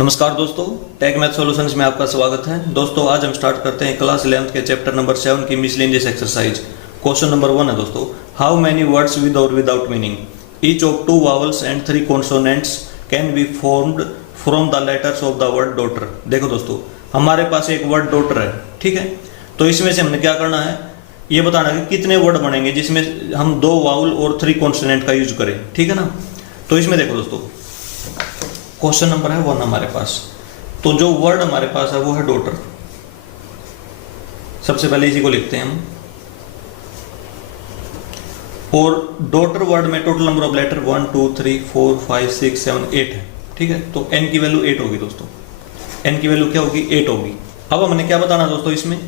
नमस्कार दोस्तों, take math solutions में आपका स्वागत है। दोस्तों आज हम स्टार्ट करते हैं क्लास 11th के चैप्टर नंबर 7 की मिसलेनियस एक्सरसाइज। क्वेश्चन नंबर 1 है दोस्तों, हाउ मेनी वर्ड्स विद और without meaning each of 2 vowels and 3 consonants can be formed from the letters of the word daughter. देखो दोस्तों, हमारे पास एक वर्ड डॉटर है, ठीक है। तो इसमें से हमने क्या करना है, ये बताना है कि कितने वर्ड बनेंगे जिसमें हम 2 वावल और 3 कॉन्सोनेंट का यूज करें, ठीक है ना। तो इसमें देखो दोस्तों, क्वेश्चन नंबर है 1 हमारे पास। तो जो वर्ड हमारे पास है वो है डॉटर। सबसे पहले इसी को लिखते हैं हम। और डॉटर वर्ड में टोटल नंबर ऑफ लेटर 1 2 3 4 5 6 7 8 है, ठीक है। तो n की वैल्यू 8 होगी दोस्तों। n की वैल्यू क्या होगी, 8 होगी। अब हमने क्या बताना दोस्तों इसमें,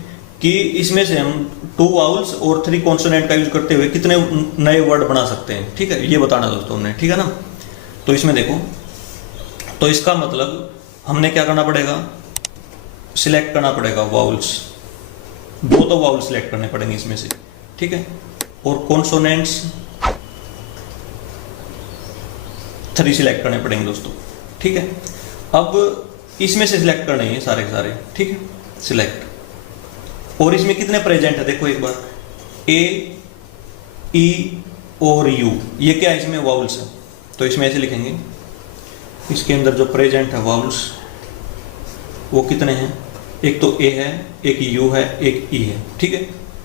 कि इसमें से हम 2 वाउल्स और 3 कॉन्सोनेंट का यूज करते हुए कितने नए वर्ड बना सकते हैं, ठीक है। ये बताना दोस्तों हमने, ठीक है ना। तो इसमें देखो, तो इसका मतलब हमने क्या करना पड़ेगा, सिलेक्ट करना पड़ेगा वाउल्स। 2 तो वाउल सिलेक्ट करने पड़ेंगे इसमें से, ठीक है। और कॉन्सोनेंट्स 3 सिलेक्ट करने पड़ेंगे दोस्तों, ठीक है। अब इसमें से सिलेक्ट करने हैं सारे के सारे, ठीक है, सिलेक्ट। और इसमें कितने प्रेजेंट है देखो एक बार, ए, ई और यू, ये क्या है, इसमें वाउल्स है। तो इसमें ऐसे लिखेंगे, इसके अंदर जो प्रेजेंट है वाउल्स वो कितने हैं, एक तो ए है, एक यू है, एक ई है, ठीक है।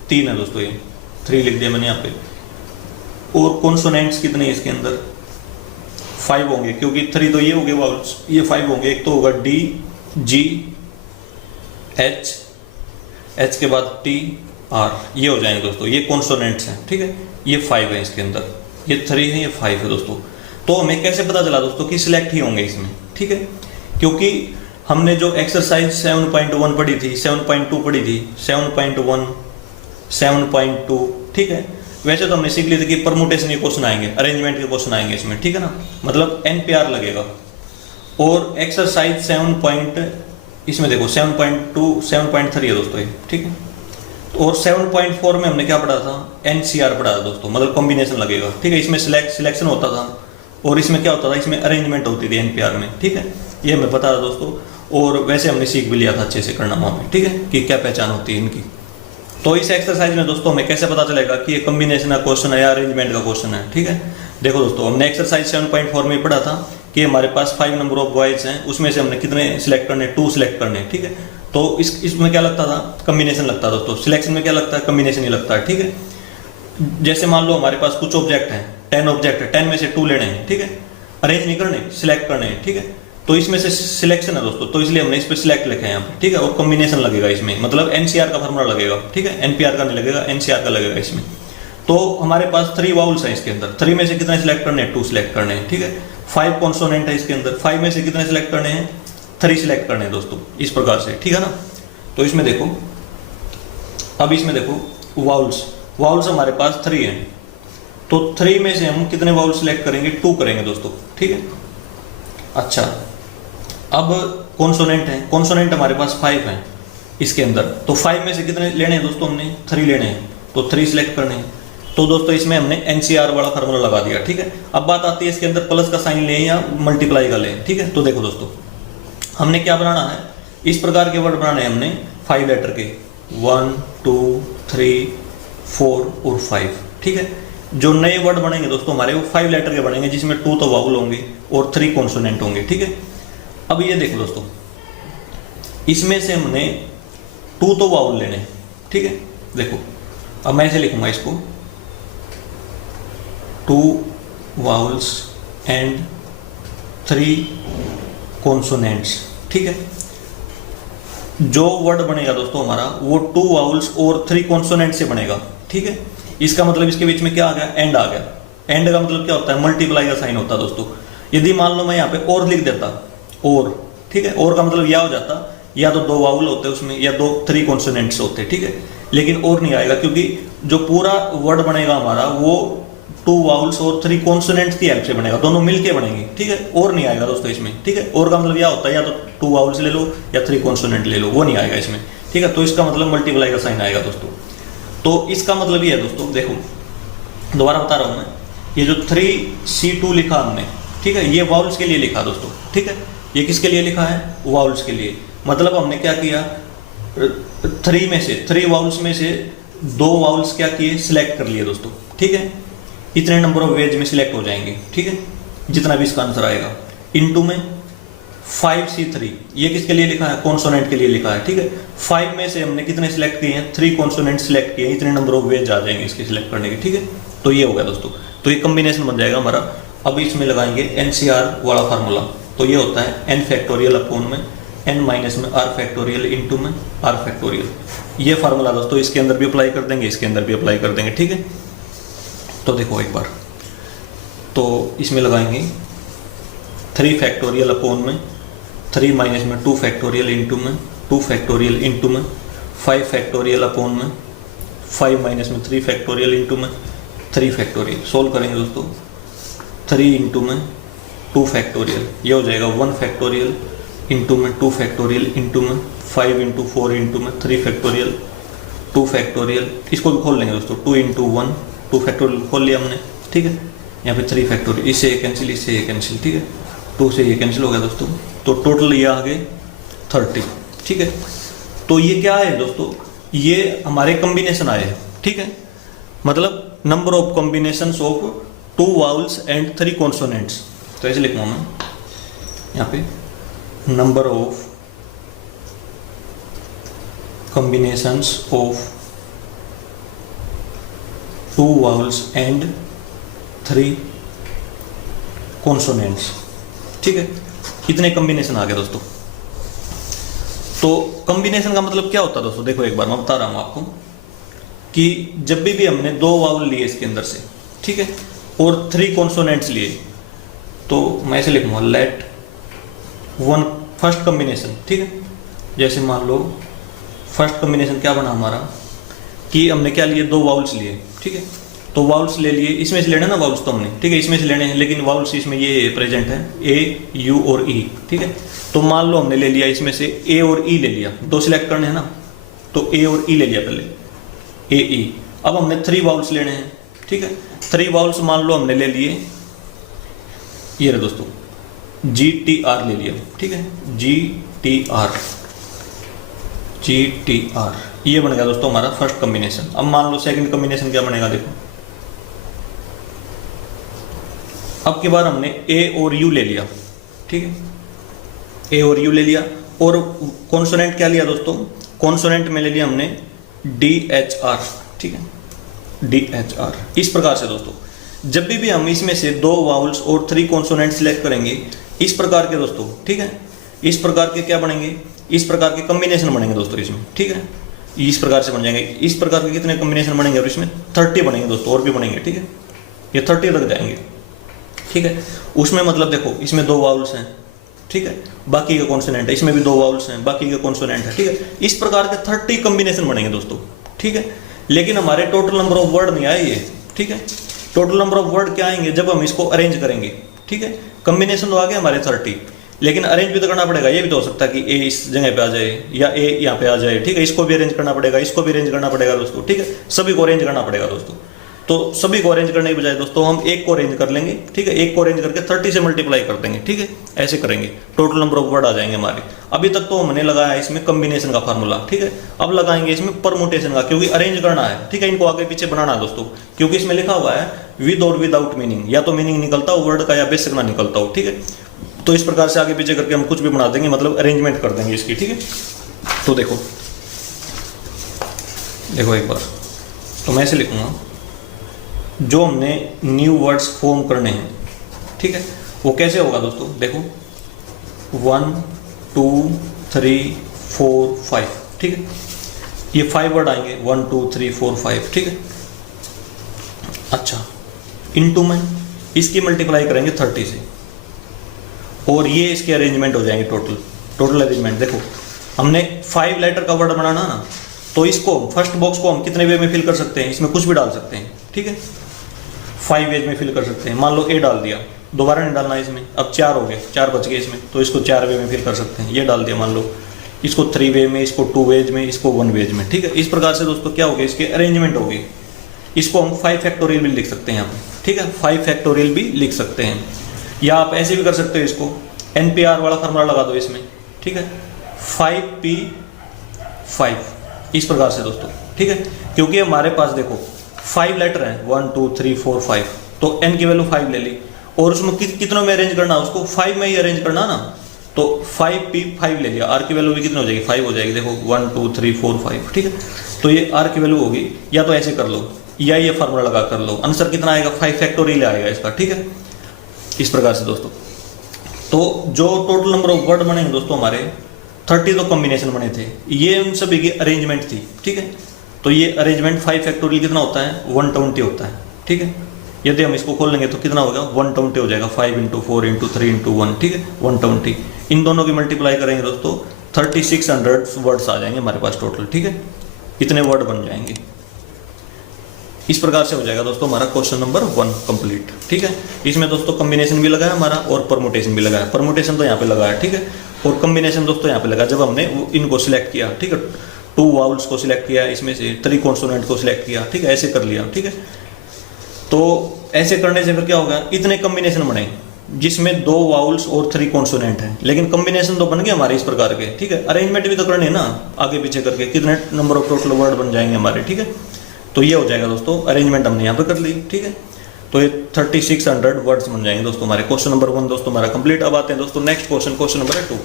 3 है दोस्तों, ये 3 लिख दिया मैंने यहाँ पे। और कॉन्सोनेंट्स कितने हैं इसके अंदर, 5 होंगे, क्योंकि 3 तो ये हो गए वाउल्स, ये 5 होंगे। एक तो होगा डी, जी, एच, एच के बाद टी, आर, ये हो जाएंगे दोस्तों, ये कॉन्सोनेंट्स हैं, ठीक है। ये 5 है इसके अंदर, ये 3 है, ये 5 है दोस्तों। तो हमें कैसे पता चला दोस्तों कि सिलेक्ट ही होंगे इसमें, ठीक है। क्योंकि हमने जो एक्सरसाइज 7.1 पढ़ी थी, 7.2 पढ़ी थी, 7.1, 7.2, ठीक है। वैसे तो हमने सीख ली थी कि परमुटेशन के क्वेश्चन आएंगे, अरेंजमेंट के क्वेश्चन आएंगे इसमें, ठीक है ना। मतलब NPR लगेगा। और एक्सरसाइज 7. इसमें देखो 7.2, 7.3 है दोस्तों ये, ठीक है। और 7.4 में हमने क्या पढ़ा था, NCR पढ़ा था दोस्तों, मतलब कॉम्बिनेशन लगेगा, ठीक है। इसमें सिलेक्शन होता था और इसमें क्या होता था, इसमें अरेंजमेंट होती थी NPR में, ठीक है। ये हमें पता था दोस्तों। और वैसे हमने सीख भी लिया था अच्छे से करना वहाँ पे, ठीक है, कि क्या पहचान होती है इनकी। तो इस एक्सरसाइज में दोस्तों हमें कैसे पता चलेगा कि ये कॉम्बिनेशन का क्वेश्चन है या अरेंजमेंट का क्वेश्चन है, ठीक है। देखो दोस्तों, हमने एक्सरसाइज 7.4 में पढ़ा था कि हमारे पास 5 नंबर ऑफ बॉयज हैं, उसमें से हमने कितने सिलेक्ट करने, 2 सिलेक्ट करने, ठीक है। तो इसमें क्या लगता था, कॉम्बिनेशन लगता है दोस्तों। सिलेक्शन में क्या लगता है, कॉम्बिनेशन ही लगता है, ठीक है। जैसे मान लो हमारे पास कुछ ऑब्जेक्ट हैं, 10 ऑब्जेक्ट है, 10 में से 2 लेने हैं, ठीक है। अरेंज नहीं करने, सिलेक्ट करने हैं, ठीक है। तो इसमें से सिलेक्शन है दोस्तों, तो इसलिए हमने इस पे सिलेक्ट लिखे हैं यहाँ पे, ठीक है। और कॉम्बिनेशन लगेगा इसमें, मतलब NCR का फॉर्मूला लगेगा, ठीक है। NPR का नहीं लगेगा, NCR का लगेगा इसमें। तो हमारे पास 3 वाउल्स हैं इसके अंदर, 3 में से कितने सिलेक्ट करने हैं, 2 सिलेक्ट करने हैं, ठीक है। 5 कॉन्सोनेंट है इसके अंदर, 5 में से कितने सिलेक्ट करने हैं, 3 सिलेक्ट करने हैं दोस्तों, इस प्रकार से, ठीक है ना। तो इसमें देखो, अब इसमें देखो वाउल्स हमारे पास 3 हैं। तो 3 में से हम कितने वाउल सिलेक्ट करेंगे, 2 करेंगे दोस्तों, ठीक है। अच्छा, अब कॉन्सोनेंट है, कॉन्सोनेंट हमारे पास 5 हैं इसके अंदर। तो 5 में से कितने लेने हैं दोस्तों, हमने 3 लेने हैं, तो 3 सिलेक्ट करने हैं। तो दोस्तों इसमें हमने NCR वाला फार्मूला लगा दिया, ठीक है। अब बात आती है इसके अंदर प्लस का साइन लें या मल्टीप्लाई का लें, ठीक है। तो देखो दोस्तों, हमने क्या बनाना है, इस प्रकार के वर्ड बनाने हैं हमने 5 लेटर के, 1 2 3 4 और 5, ठीक है। जो नए वर्ड बनेंगे दोस्तों हमारे, वो 5 लेटर के बनेंगे, जिसमें 2 तो वाउल होंगे और 3 कॉन्सोनेंट होंगे, ठीक है। अब ये देखो दोस्तों, इसमें से हमने 2 तो वाउल लेने, ठीक है। देखो अब मैं ऐसे लिखूंगा इसको, 2 वाउल्स एंड 3 कॉन्सोनेंट्स, ठीक है। जो वर्ड बनेगा दोस्तों हमारा, वो 2 वाउल्स और 3 कॉन्सोनेंट से बनेगा, ठीक है। इसका मतलब इसके बीच में क्या आ गया, एंड आ गया। एंड का मतलब क्या होता है, मल्टीप्लाई का साइन होता है दोस्तों। यदि मान लो मैं यहाँ पे और लिख देता, और, ठीक है, और का मतलब यह हो जाता, या तो 2 वाउल होते उसमें, या 3 कॉन्सोनेंट्स होते, ठीक है। लेकिन और नहीं आएगा, क्योंकि जो पूरा वर्ड बनेगा हमारा वो 2 वाउल्स और 3 कॉन्सोनेंट्स की हेल्प से बनेगा, दोनों मिलके बनेंगे, ठीक है। और नहीं आएगा दोस्तों इसमें, ठीक है। और का मतलब यह होता है, या तो 2 वाउल्स ले लो या 3 कॉन्सोनेंट ले लो, वो नहीं आएगा इसमें, ठीक है। तो इसका मतलब मल्टीप्लाई का साइन आएगा दोस्तों। तो इसका मतलब ये है दोस्तों, देखो दोबारा बता रहा हूं मैं, ये जो 3C2 लिखा हमने, ठीक है, ये वाउल्स के लिए लिखा दोस्तों, ठीक है। ये किसके लिए लिखा है? वाउल्स के लिए। मतलब हमने क्या किया, 3 वाउल्स में से 2 वाउल्स क्या किए, सिलेक्ट कर लिए दोस्तों, ठीक है। इतने नंबर ऑफ वेज में सिलेक्ट हो जाएंगे, ठीक है, जितना भी इसका आंसर आएगा। इनटू में 5C3, ये किसके लिए लिखा है? कॉन्सोनेंट के लिए लिखा है, ठीक है। 5 में से हमने कितने सिलेक्ट किए हैं? 3 कॉन्सोनेंट सिलेक्ट किए हैं, इतने नंबर ऑफ वेज आ जाएंगे इसके सिलेक्ट करने के, ठीक है। तो ये हो गया दोस्तों, तो ये कॉम्बिनेशन बन जाएगा हमारा। अब इसमें लगाएंगे NCR वाला फार्मूला, तो ये होता है n फैक्टोरियल अपॉन में n माइनस में r फैक्टोरियल इंटू में r फैक्टोरियल। ये फार्मूला दोस्तों इसके अंदर भी अप्लाई कर देंगे, इसके अंदर भी अप्लाई कर देंगे, ठीक है। तो देखो एक बार, तो इसमें लगाएंगे 3 फैक्टोरियल अपॉन में 3 माइनस में 2 फैक्टोरियल इंटू में 2 फैक्टोरियल इंटू में 5 फैक्टोरियल अपॉन में 5 माइनस में 3 फैक्टोरियल इंटू में 3 फैक्टोरियल। सोल्व करेंगे दोस्तों, 3 इंटू में 2 फैक्टोरियल, ये हो जाएगा 1 फैक्टोरियल इंटू में 2 फैक्टोरियल इंटू में 5 इंटू 4 इंटू में 3 फैक्टोरियल 2 फैक्टोरियल। इसको भी खोल लेंगे दोस्तों, 2 इंटू 1 2 फैक्टोरियल खोल लिया हमने, ठीक है। यहाँ पे 3 फैक्टोरियल, इससे ये कैंसिल, इससे ये कैंसिल, ठीक है। 2 से ये कैंसिल हो गया दोस्तों, तो टोटल ये आ गए 30, ठीक है। तो ये क्या है दोस्तों, ये हमारे कॉम्बिनेशन आए, ठीक है। मतलब number of combinations of 2 vowels and 3 consonants. तो ऐसे लिखूंगा मैं यहाँ पे, number of combinations of 2 vowels and 3 consonants, ठीक है। इतने कॉम्बिनेशन आ गए दोस्तों। तो कॉम्बिनेशन का मतलब क्या होता है दोस्तों, देखो एक बार मैं बता रहा हूं आपको कि जब भी हमने 2 वाउल लिए इसके अंदर से, ठीक है, और 3 कॉन्सोनेंट्स लिए, तो मैं ऐसे लिखूंगा लेट वन फर्स्ट कॉम्बिनेशन, ठीक है। जैसे मान लो फर्स्ट कॉम्बिनेशन क्या बना हमारा कि हमने क्या लिए, 2 वाउल्स लिए, ठीक है। तो वाउल्स ले लिए, इसमें से लेना ना वाउल्स तो हमने, ठीक है, इसमें से लेने हैं, लेकिन वाउल्स इसमें ये प्रेजेंट है A, U और E, ठीक है। तो मान लो हमने ले लिया इसमें से A और E ले लिया, 2 सिलेक्ट करने हैं ना, तो A और E ले लिया पहले, A, E। अब हमने 3 वाउल्स लेने हैं, ठीक है। 3 वाउल्स मान लो हमने ले लिए, ये रहे दोस्तों GTR ले लिया, ठीक है, GTR, ये बन गया दोस्तों हमारा फर्स्ट कॉम्बिनेशन। अब मान लो सेकंड कॉम्बिनेशन क्या बनेगा, देखो अब की बार हमने A और U ले लिया, ठीक है, A और U ले लिया, और कॉन्सोनेंट क्या लिया दोस्तों, कॉन्सोनेंट में ले लिया हमने DHR, ठीक है, DHR। इस प्रकार से दोस्तों जब भी हम इसमें से 2 वाउल्स और 3 कॉन्सोनेंट सिलेक्ट करेंगे, इस प्रकार के दोस्तों, ठीक है, इस प्रकार के क्या बनेंगे, इस प्रकार के कॉम्बिनेशन बनेंगे दोस्तों इसमें, ठीक है। इस प्रकार से बन जाएंगे, इस प्रकार के कितने कॉम्बिनेशन बनेंगे, और इसमें 30 बनेंगे दोस्तों, और भी बनेंगे, ठीक है, ये 30 लग जाएंगे, ठीक है। उसमें मतलब देखो इसमें 2 वाउल्स हैं, ठीक है, बाकी का कॉन्सोनेंट है, इसमें भी 2 वाउल्स हैं, बाकी का कॉन्सोनेंट है, ठीक है। इस प्रकार के 30 कॉम्बिनेशन बनेंगे दोस्तों, ठीक है। लेकिन हमारे टोटल नंबर ऑफ वर्ड नहीं आए ये, ठीक है। टोटल नंबर ऑफ वर्ड क्या आएंगे जब हम इसको अरेंज करेंगे, ठीक है। कॉम्बिनेशन तो आ गए हमारे 30, लेकिन अरेंज भी तो करना पड़ेगा। ये भी तो हो सकता है कि A इस जगह पे आ जाए या A यहाँ पे आ जाए, ठीक है। इसको भी अरेंज करना पड़ेगा, इसको भी अरेंज करना पड़ेगा दोस्तों, ठीक है। सभी को अरेंज करना पड़ेगा दोस्तों। तो सभी को अरेंज करने के बजाय दोस्तों हम एक को अरेंज कर लेंगे, ठीक है। एक को अरेंज करके 30 से मल्टीप्लाई कर देंगे, ठीक है। ऐसे करेंगे, टोटल नंबर ऑफ वर्ड आ जाएंगे हमारे। अभी तक तो हमने लगाया इसमें कॉम्बिनेशन का फार्मूला, ठीक है। अब लगाएंगे इसमें परमुटेशन का, क्योंकि अरेंज करना है, ठीक है। इनको आगे पीछे बनाना है दोस्तों, क्योंकि इसमें लिखा हुआ है विद और विदाउट मीनिंग, या तो मीनिंग निकलता हो वर्ड का या बेसिक ना निकलता हो, ठीक है। तो इस प्रकार से आगे पीछे करके हम कुछ भी बना देंगे, मतलब अरेंजमेंट कर देंगे इसकी, ठीक है। तो देखो एक बार, तो मैं ऐसे लिखूंगा, जो हमने न्यू वर्ड्स फॉर्म करने हैं, ठीक है, वो कैसे होगा दोस्तों, देखो 1 2 3 4 5, ठीक है। ये 5 वर्ड आएंगे, 1 2 3 4 5, ठीक है। अच्छा, इनटू में इसकी मल्टीप्लाई करेंगे 30 से, और ये इसके अरेंजमेंट हो जाएंगे, टोटल अरेंजमेंट। देखो हमने 5 लेटर का वर्ड बनाना ना, तो इसको फर्स्ट बॉक्स को हम कितने वे में फिल कर सकते हैं, इसमें कुछ भी डाल सकते हैं, ठीक है। 5 वेज में फिल कर सकते हैं। मान लो A डाल दिया, दोबारा नहीं डालना इसमें, अब 4 हो गए, 4 बच गए इसमें, तो इसको 4 वे में फिल कर सकते हैं। ये डाल दिया मान लो, इसको 3 वे में, इसको 2 वेज में, इसको 1 वेज में, ठीक है। इस प्रकार से दोस्तों क्या हो गया, इसके अरेंजमेंट हो गई। इसको हम 5 फैक्टोरियल भी लिख सकते हैं यहाँ पे, ठीक है, 5 फैक्टोरियल भी लिख सकते हैं। या आप ऐसे भी कर सकते हो इसको NPR वाला फार्मूला लगा दो इसमें, ठीक है, 5P5 इस प्रकार से दोस्तों, ठीक है। क्योंकि हमारे पास देखो 5 लेटर हैं, 1 2 3 4 5, तो n की वैल्यू 5 ले ली और उसमें कितनों में अरेंज करना, उसको 5 में ही अरेंज करना ना, तो 5P5 ले लिया, r की वैल्यू भी कितनी हो जाएगी, 5 हो जाएगी। देखो 1 2 3 4 5, ठीक है। तो ये r की वैल्यू होगी, या तो ऐसे कर लो या ये फार्मूला लगा कर लो, आंसर कितना आएगा, 5 फैक्टोरियल आएगा इसका, ठीक है। इस प्रकार से दोस्तों, तो जो टोटल नंबर ऑफ वर्ड बनेंगे दोस्तों हमारे 30 तो कॉम्बिनेशन बने थे, ये उन सभी की अरेंजमेंट थी, ठीक है। तो ये अरेंजमेंट 5 फैक्टोरियल कितना होता है, 120 होता है, ठीक है। यदि हम इसको खोल लेंगे तो कितना होगा, 120 हो जाएगा, 5 × 4 × 3 × 1, ठीक है, 120। इन दोनों की मल्टीप्लाई करेंगे दोस्तों 3600 वर्ड्स आ जाएंगे हमारे पास टोटल, ठीक है, इतने वर्ड बन जाएंगे। इस प्रकार से हो जाएगा दोस्तों हमारा क्वेश्चन नंबर 1 कंप्लीट, ठीक है। इसमें दोस्तों कॉम्बिनेशन भी लगा है हमारा और परमुटेशन भी लगा है। परमुटेशन तो यहाँ पे लगा है, ठीक है, और कॉम्बिनेशन दोस्तों यहाँ पे लगा जब हमने इनको सिलेक्ट किया, ठीक है, 2 वाउल्स को सिलेक्ट किया, इसमें से 3 कॉन्सोनेंट को सिलेक्ट किया, ठीक है, ऐसे कर लिया, ठीक है। तो ऐसे करने से फिर क्या होगा, इतने कॉम्बिनेशन बने जिसमें 2 वाउल्स और 3 कॉन्सोनेंट हैं, लेकिन कॉम्बिनेशन तो बन गए हमारे इस प्रकार के, ठीक है। अरेंजमेंट भी तो करने ना, आगे पीछे करके कितने नंबर ऑफ टोटल वर्ड बन जाएंगे हमारे, ठीक है। तो ये हो जाएगा दोस्तों, अरेंजमेंट हमने यहाँ पे कर ली, ठीक है। तो ये 3600 वर्ड्स बन जाएंगे दोस्तों हमारे। क्वेश्चन नंबर 1 दोस्तों हमारा कंप्लीट। अब आते हैं दोस्तों next question, question number 2।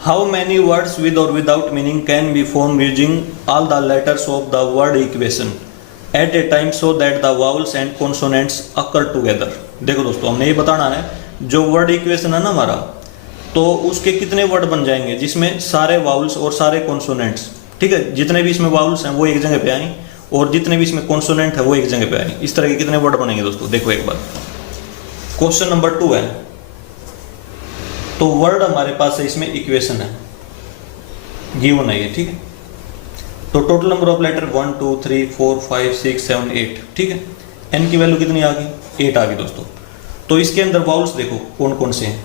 How many words with और without meaning can be form using all the letters of the word equation at a time so that the vowels and consonants occur together. देखो दोस्तों, हमने ये बताना है जो word equation है ना हमारा, तो उसके कितने वर्ड बन जाएंगे जिसमें सारे वाउल्स और सारे कॉन्सोनेंट्स, ठीक है, जितने भी इसमें वाउल्स हैं वो एक जगह पे आए और जितने भी इसमें कॉन्सोनेंट है वो एक जगह पे आए। इस तरह के कितने वर्ड बनेंगे दोस्तों, देखो एक बार। क्वेश्चन नंबर 2 है, तो वर्ड हमारे पास है, इसमें इक्वेशन है, गिवन है ये, ठीक है। तो टोटल नंबर ऑफ लेटर 1 2 3 4 5 6 7 8, ठीक है। n की वैल्यू कितनी आ गई, 8 आ गई दोस्तों। तो इसके अंदर वाउल्स देखो कौन कौन से हैं,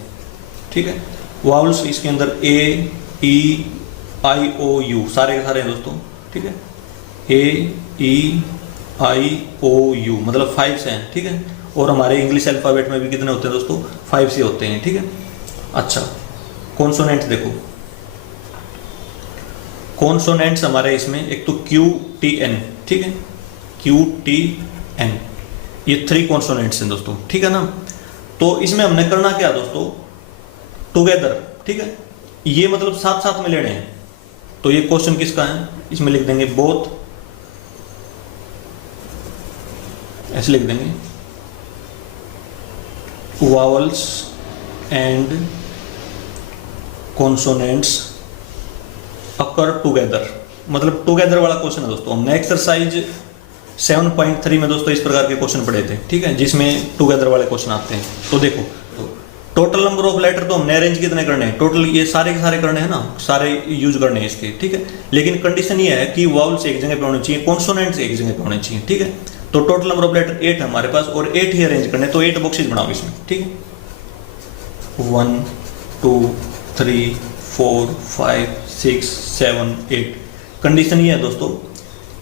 ठीक है। वाउल्स इसके अंदर A E I O U सारे के सारे हैं दोस्तों, ठीक है। A E I O U मतलब 5 से हैं, ठीक है। और हमारे इंग्लिश अल्फाबेट में भी कितने होते हैं दोस्तों, 5 से होते हैं, ठीक है। अच्छा, कॉन्सोनेंट्स देखो, कॉन्सोनेंट्स हमारे इसमें एक तो QTN, ठीक है, QTN, ये 3 कॉन्सोनेंट्स हैं दोस्तों, ठीक है ना। तो इसमें हमने करना क्या दोस्तों, टुगेदर, ठीक है, ये मतलब साथ साथ में लेने हैं। तो ये क्वेश्चन किसका है, इसमें लिख देंगे बोथ, ऐसे लिख देंगे, vowels and consonants occur together, मतलब टुगेदर वाला क्वेश्चन है दोस्तों। हमने एक्सरसाइज 7.3 में दोस्तों इस प्रकार के क्वेश्चन पढ़े थे, ठीक है, जिसमें टुगेदर वाले क्वेश्चन आते हैं। तो देखो, टोटल नंबर ऑफ लेटर तो हमने अरेंज कितने करने हैं, टोटल ये सारे के सारे करने हैं ना, सारे यूज करने हैं इसके, ठीक है। लेकिन कंडीशन ये है कि वावल्स एक जगह पे होने चाहिए, कॉन्सोनेंट्स एक जगह पे होने चाहिए, ठीक है। तो टोटल नंबर ऑफ लेटर 8 है हमारे पास और 8 ही अरेंज करने, तो 8 बॉक्सेस बनाओ इसमें, ठीक है। 1 2 3 4 5 6 7 8। कंडीशन ये है दोस्तों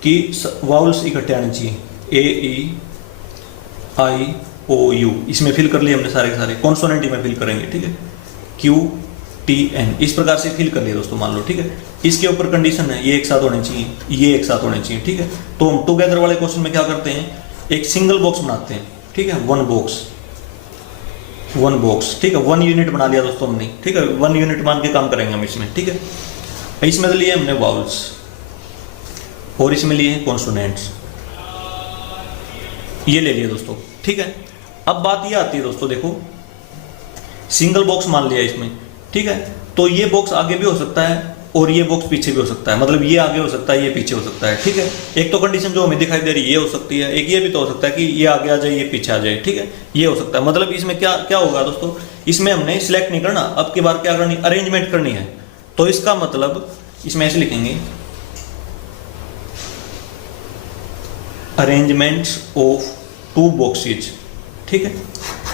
कि वावल्स इकट्ठे आने चाहिए, A E I O U, इसमें फिल कर लिए हमने सारे के सारे। कॉन्सोनेंट में फिल करेंगे, ठीक है, Q T N, इस प्रकार से फिल कर लिए दोस्तों, मान लो, ठीक है। इसके ऊपर कंडीशन है ये एक साथ होने चाहिए, ये एक साथ होने चाहिए, ठीक है। तो हम टुगेदर वाले क्वेश्चन में क्या करते हैं, एक सिंगल बॉक्स बनाते हैं, ठीक है, 1 बॉक्स, ठीक है, 1 यूनिट बना लिया दोस्तों हमने, ठीक है। 1 यूनिट मान के काम करेंगे हम इसमें, ठीक है। इसमें लिए हमने वाउल्स और इसमें लिए हैं कॉन्सोनेंट्स, ये ले लिए दोस्तों, ठीक है। अब बात ये आती है दोस्तों, देखो सिंगल बॉक्स मान लिया इसमें, ठीक है। तो ये बॉक्स आगे भी हो सकता है और ये बॉक्स पीछे भी हो सकता है, मतलब ये आगे हो सकता है, ये पीछे हो सकता है, ठीक है। एक तो कंडीशन जो हमें दिखाई दे रही है ये हो सकती है, एक ये भी तो हो सकता है कि ये आगे आ जाए ये पीछे आ जाए, ठीक है, ये हो सकता है। मतलब इसमें क्या क्या होगा दोस्तों, इसमें हमने सिलेक्ट नहीं करना, अब की बार क्या करनी, अरेंजमेंट करनी है। तो इसका मतलब इसमें ऐसे लिखेंगे, अरेंजमेंट्स ऑफ 2 बॉक्सेज, ठीक है।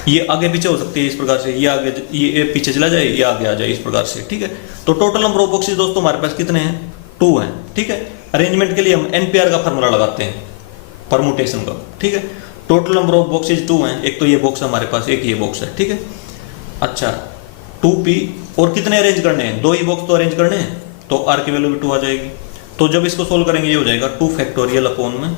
ये आगे पीछे हो सकती है इस प्रकार से, ये आगे, ये पीछे चला जाए, ये आगे आ जाए, इस प्रकार से, ठीक है। तो टोटल नंबर ऑफ बॉक्सेज दोस्तों हमारे पास कितने हैं, 2 हैं, ठीक है। अरेंजमेंट के लिए हम NPR का फार्मूला लगाते हैं, परमुटेशन का, ठीक है। टोटल नंबर ऑफ बॉक्सेज 2 हैं, एक तो ये बॉक्स हमारे पास, एक ये बॉक्स है, ठीक है। अच्छा 2p और कितने अरेंज करने हैं, 2 ही बॉक्स तो अरेंज करने हैं, तो r की वैल्यू भी 2 आ जाएगी। तो जब इसको सोल्व करेंगे ये हो जाएगा 2 फैक्टोरियल अपॉन में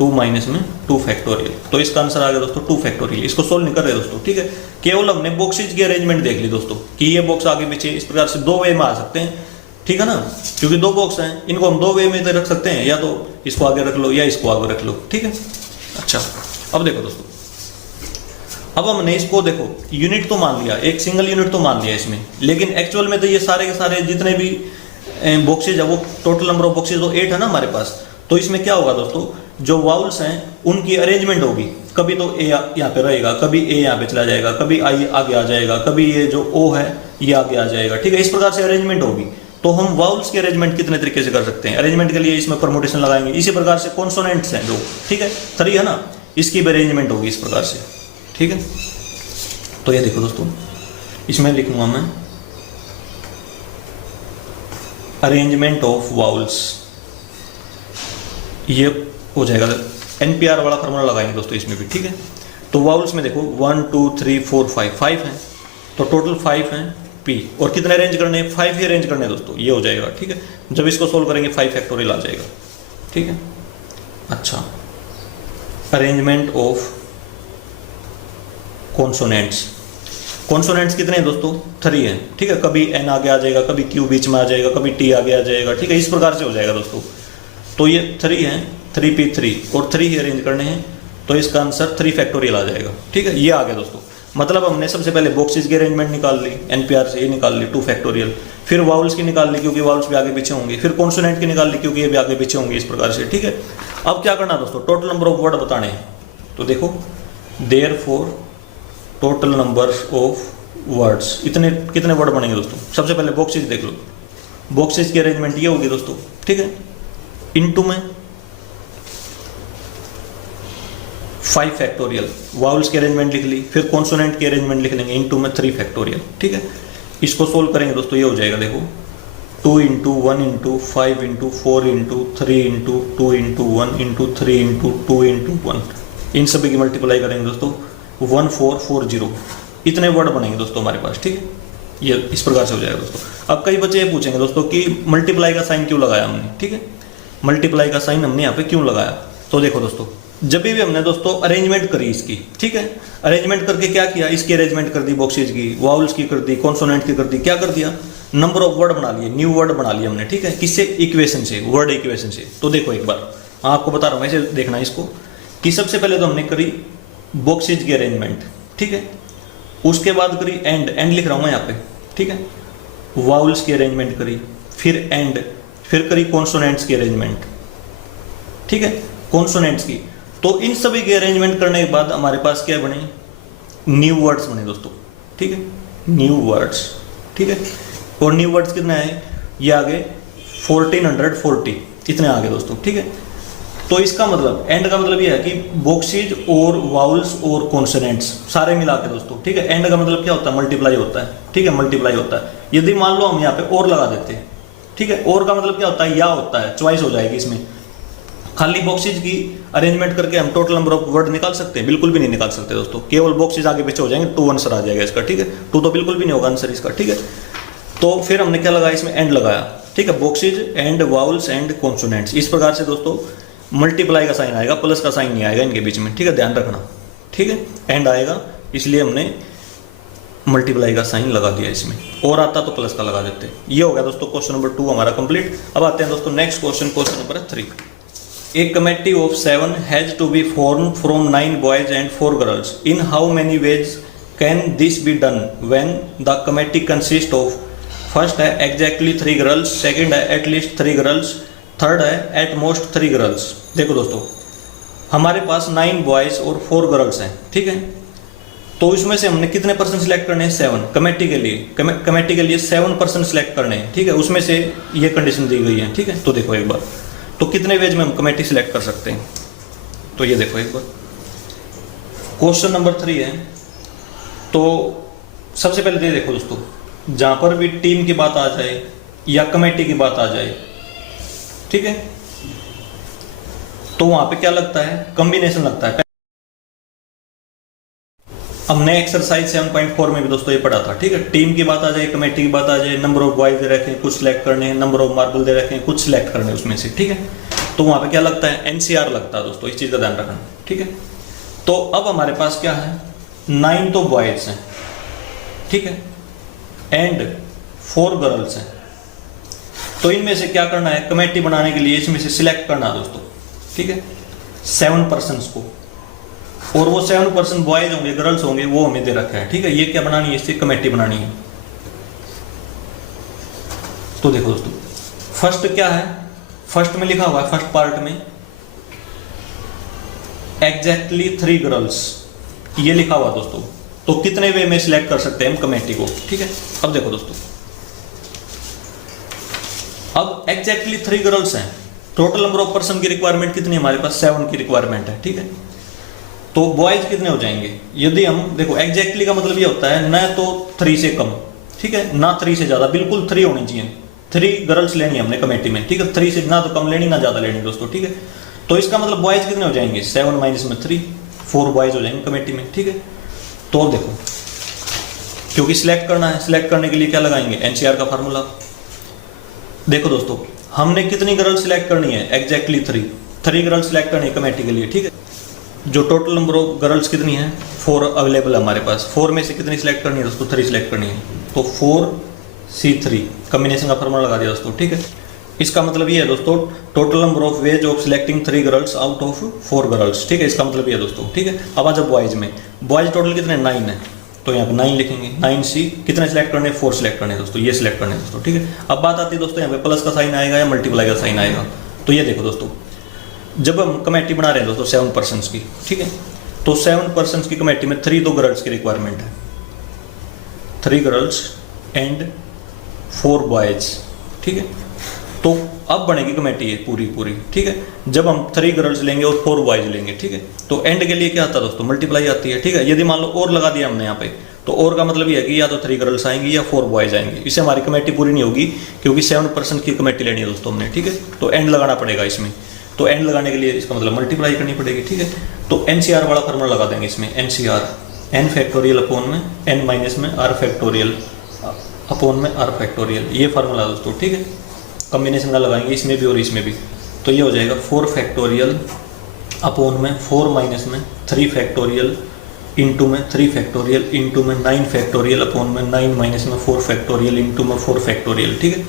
2 माइनस में 2 फैक्टोरियल। तो इसका आंसर आ गया दोस्तों 2 फैक्टोरियल। इसको सोल्व नहीं कर रहे दोस्तों, ठीक है, केवल हमने बॉक्सेज की अरेंजमेंट देख ली दोस्तों कि ये बॉक्स आगे पीछे इस प्रकार से 2 वे में आ सकते हैं, ठीक है ना, क्योंकि 2 बॉक्स हैं, इनको हम 2 वे में रख सकते हैं, या तो इसको आगे रख लो या इसको आगे रख लो, ठीक है। अच्छा अब देखो दोस्तों, अब हमने इसको देखो यूनिट तो मान लिया, एक सिंगल यूनिट तो मान लिया इसमें, लेकिन एक्चुअल में तो ये सारे के सारे जितने भी बॉक्सेज है वो टोटल नंबर ऑफ बॉक्सेज तो 8 है ना हमारे पास। तो इसमें क्या होगा दोस्तों, जो वाउल्स हैं उनकी अरेंजमेंट होगी, कभी तो ए यहाँ पे रहेगा, कभी ए यहाँ पे चला जाएगा, कभी आई आगे आ जाएगा, कभी ये जो ओ है ये आगे आ जाएगा, ठीक है, इस प्रकार से अरेंजमेंट होगी। तो हम वाउल्स की अरेंजमेंट कितने तरीके से कर सकते हैं, अरेंजमेंट के लिए इसमें परमुटेशन लगाएंगे, इसी प्रकार से कॉन्सोनेंट्स हैं जो, ठीक है, 3 है ना, इसकी भी अरेंजमेंट होगी इस प्रकार से, ठीक है। तो ये देखो दोस्तों, इसमें लिखूंगा मैं अरेंजमेंट ऑफ वाउल्स, ये हो जाएगा एनपीआर वाला फॉर्मूला लगाएंगे दोस्तों इसमें भी, ठीक है। तो वाउल्स में देखो 1 2 3 4 5 हैं, तो टोटल 5 हैं पी, और कितने अरेंज करने हैं, 5 ही अरेंज करने हैं दोस्तों, ये हो जाएगा, ठीक है। जब इसको सोल्व करेंगे 5 फैक्टोरियल आ जाएगा, ठीक है। अच्छा अरेंजमेंट ऑफ कॉन्सोनेंट्स, कॉन्सोनेंट्स कितने हैं दोस्तों, 3 हैं, ठीक है, कभी एन आगे आ जाएगा, कभी क्यू बीच में आ जाएगा, कभी टी आगे आ जाएगा, ठीक है, इस प्रकार से हो जाएगा दोस्तों। तो ये 3 हैं, 3p3 और 3 ही अरेंज करने हैं, तो इसका आंसर 3 फैक्टोरियल आ जाएगा, ठीक है। ये आ गया दोस्तों, मतलब हमने सबसे पहले बॉक्सेस की अरेंजमेंट निकाल ली, एनपीआर से ये निकाल ली 2 फैक्टोरियल, फिर वाउल्स की निकाल ली क्योंकि वाउल्स भी आगे पीछे होंगे, फिर कॉन्सोनेंट की निकाल ली क्योंकि ये भी आगे पीछे होंगे, इस प्रकार से, ठीक है। अब क्या करना दोस्तों, टोटल नंबर ऑफ वर्ड बताने हैं, तो देखो therefore total number of words, इतने कितने वर्ड बनेंगे दोस्तों। सबसे पहले बॉक्सेज देख लो, बॉक्सेज की अरेंजमेंट ये होगी दोस्तों, ठीक है, इनटू में 5 फैक्टोरियल, वाउल्स की अरेंजमेंट लिख ली, फिर कॉन्सोनेंट की अरेंजमेंट लिख लेंगे इनटू में 3 फैक्टोरियल, ठीक है। इसको सोल्व करेंगे दोस्तों, ये हो जाएगा देखो 2 into 1 into 5 into 4 into 3 into 2 into 1 into 3 into 2 into 1, इन सभी की मल्टीप्लाई करेंगे दोस्तों 1440, इतने वर्ड बनेंगे दोस्तों हमारे पास, ठीक है। ये इस प्रकार से हो जाएगा दोस्तों। अब कई बच्चे ये पूछेंगे दोस्तों कि मल्टीप्लाई का साइन क्यों लगाया हमने, ठीक है, मल्टीप्लाई का साइन हमने यहाँ पे क्यों लगाया। तो देखो दोस्तों, जब भी हमने दोस्तों अरेंजमेंट करी इसकी, ठीक है, अरेंजमेंट करके क्या किया, इसकी अरेंजमेंट कर दी बॉक्सेज की, वाउल्स की कर दी, कॉन्सोनेंट की कर दी, क्या कर दिया, नंबर ऑफ वर्ड बना लिए, न्यू वर्ड बना लिए हमने, ठीक है, किससे, इक्वेशन से, वर्ड इक्वेशन से। तो देखो एक बार आपको बता रहा हूँ, ऐसे देखना इसको कि सबसे पहले तो हमने करी बॉक्सेज की अरेंजमेंट, ठीक है, उसके बाद करी एंड लिख रहा हूँ मैं यहाँ पे, ठीक है, वाउल्स की अरेंजमेंट करी, फिर एंड, फिर करी कॉन्सोनेंट्स की अरेंजमेंट, ठीक है, कॉन्सोनेंट्स की। तो इन सभी की अरेंजमेंट करने के बाद हमारे पास क्या बने, न्यू वर्ड्स बने दोस्तों, ठीक है, न्यू वर्ड्स, ठीक है। और न्यू वर्ड्स कितने आए, ये आ गए 1440, इतने आ गए दोस्तों, ठीक है। तो इसका मतलब, एंड का मतलब ये है कि बॉक्सेज और वाउल्स और कॉन्सोनेंट्स सारे मिला के दोस्तों, ठीक है। एंड का मतलब क्या होता है, मल्टीप्लाई होता है, ठीक है, मल्टीप्लाई होता है। यदि मान लो हम यहाँ पे और लगा देते हैं, ठीक है, और का मतलब क्या होता है, या होता है, चॉइस हो जाएगी इसमें। खाली बॉक्सेज की अरेंजमेंट करके हम टोटल नंबर ऑफ वर्ड निकाल सकते हैं, बिल्कुल भी नहीं निकाल सकते दोस्तों, केवल बॉक्सेज आगे पीछे हो जाएंगे, 2 आंसर आ जाएगा इसका, ठीक है, 2 तो बिल्कुल भी नहीं होगा आंसर इसका, ठीक है। तो फिर हमने क्या लगाया इसमें, एंड लगाया, ठीक है, boxes and vowels and consonants, इस प्रकार से दोस्तों मल्टीप्लाई का साइन आएगा, प्लस का साइन नहीं आएगा इनके बीच में, ठीक है, ध्यान रखना, ठीक है, एंड आएगा, इसलिए हमने मल्टीप्लाई का साइन लगा दिया इसमें, और आता तो प्लस का लगा देते। ये हो गया दोस्तों क्वेश्चन नंबर 2 हमारा कंप्लीट। अब आते हैं दोस्तों next question, question number 3। A committee of 7 has to be formed from 9 boys and 4 girls. In how many ways can this be done when the committee consists of, first है exactly 3 girls, second है at least 3 girls, third है at most 3 girls। देखो दोस्तों, हमारे पास 9 boys और 4 girls हैं, ठीक है। तो इसमें से हमने कितने पर्सन सिलेक्ट करने हैं, 7, कमेटी के लिए, कमेटी के लिए 7 पर्सन सिलेक्ट करने हैं, ठीक है, उसमें से ये कंडीशन दी गई है, ठीक है। तो देखो एक बार, तो कितने वेज में हम कमेटी सिलेक्ट कर सकते हैं, तो ये देखो एक बार, क्वेश्चन नंबर 3 है। तो सबसे पहले ये देखो दोस्तों, जहां पर भी टीम की बात आ जाए या कमेटी की बात आ जाए, ठीक है, तो वहां पे क्या लगता है, कॉम्बिनेशन लगता है। हमने एक्सरसाइज 7.4 में भी दोस्तों ये पढ़ा था, ठीक है। टीम की बात आ जाए, कमेटी की बात आ जाए, नंबर ऑफ बॉयज दे रखे हैं, कुछ सिलेक्ट करने हैं, नंबर ऑफ मार्बल दे रखे हैं, कुछ सिलेक्ट करने हैं उसमें से, ठीक है। तो वहां पे क्या लगता है, एनसीआर लगता है दोस्तों, इस चीज का ध्यान रखना, ठीक है। तो अब हमारे पास क्या है, 9 तो बॉयज हैं, ठीक है, एंड 4 गर्ल्स हैं। तो इनमें से क्या करना है, कमेटी बनाने के लिए इसमें से सिलेक्ट करना है दोस्तों, ठीक है, 7 पर्सन्स को, और वो 7% बॉयज होंगे, गर्ल्स होंगे, वो हमें दे रखा है, ठीक है। ये क्या बनानी है, इससे कमेटी बनानी है। तो देखो दोस्तों, फर्स्ट क्या है, फर्स्ट में लिखा हुआ है, फर्स्ट पार्ट में एग्जैक्टली 3 गर्ल्स, ये लिखा हुआ दोस्तों। तो कितने वे में सिलेक्ट कर सकते हैं हम कमेटी को, ठीक है। अब देखो दोस्तों, अब एग्जैक्टली 3 गर्ल्स हैं, टोटल नंबर ऑफ पर्सन की रिक्वायरमेंट कितनी है हमारे पास, 7 की रिक्वायरमेंट है, ठीक है। तो बॉयज कितने हो जाएंगे, यदि हम देखो एग्जैक्टली का मतलब ये होता है, न तो 3 से कम, ठीक है, ना 3 से ज्यादा, बिल्कुल 3 होनी चाहिए। 3 गर्ल्स लेनी है हमने कमेटी में, ठीक है, 3 से ना तो कम लेनी ना ज्यादा लेनी दोस्तों, ठीक है। तो इसका मतलब बॉयज कितने हो जाएंगे, 7 माइनस में 3, 4 बॉयज हो जाएंगे कमेटी में, ठीक है। तो देखो, क्योंकि सिलेक्ट करना है, सिलेक्ट करने के लिए क्या लगाएंगे, एनसीआर का फार्मूला। देखो दोस्तों, हमने कितनी गर्ल्स सिलेक्ट करनी है, एग्जैक्टली 3 गर्ल्स सिलेक्ट करनी है कमेटी के लिए, ठीक है। जो टोटल नंबर ऑफ गर्ल्स कितनी है, 4 अवेलेबल है हमारे पास, 4 में से कितनी सिलेक्ट करनी है दोस्तों, 3 सिलेक्ट करनी है। तो 4C3 कॉम्बिनेशन का फार्मूला लगा दिया दोस्तों, ठीक है। इसका मतलब ये है दोस्तों, total number of ways of selecting 3 girls out of 4 girls, ठीक है। इसका मतलब ये दोस्तों, ठीक है। अब आ जाओ बॉयज में, बॉयज टोटल कितने, 9 है, तो यहाँ पे 9 लिखेंगे। 9C कितने सिलेक्ट करने, 4 सिलेक्ट करने दोस्तों, ये सिलेक्ट करने दोस्तों, ठीक है। अब बात आती है दोस्तों, यहाँ पे प्लस का साइन आएगा या मल्टीप्लाई का साइन आएगा। तो ये देखो दोस्तों, जब हम कमेटी बना रहे हैं दोस्तों 7 पर्सन्स की, ठीक है, तो 7 पर्सन्स की कमेटी में 3 तो गर्ल्स की रिक्वायरमेंट है, 3 गर्ल्स एंड 4 बॉयज, ठीक है। तो अब बनेगी कमेटी है पूरी, ठीक है। जब हम 3 गर्ल्स लेंगे और 4 बॉयज लेंगे, ठीक है, तो एंड के लिए क्या आता है दोस्तों, मल्टीप्लाई आती है, ठीक है। यदि मान लो और लगा दिया हमने यहाँ पे, तो और का मतलब ये है कि या तो 3 गर्ल्स आएंगी या 4 बॉयज आएंगे, इससे हमारी कमेटी पूरी नहीं होगी, क्योंकि 7% की कमेटी लेनी है दोस्तों हमने, ठीक है। तो एंड लगाना पड़ेगा इसमें, तो एंड लगाने के लिए इसका मतलब मल्टीप्लाई करनी पड़ेगी, ठीक है। तो एनसीआर वाला फार्मूला लगा देंगे इसमें, एनसीआर n फैक्टोरियल अपॉन में n माइनस में r फैक्टोरियल अपॉन में r फैक्टोरियल, ये फार्मूला दोस्तों, ठीक है। कॉम्बिनेशन का लगाएंगे इसमें भी और इसमें भी, तो ये हो जाएगा 4 फैक्टोरियल अपॉन में 4 माइनस में 3 फैक्टोरियल इंटू में 3 फैक्टोरियल इंटू में 9 फैक्टोरियल अपॉन में 9 माइनस में 4 फैक्टोरियल इंटू में 4 फैक्टोरियल, ठीक है।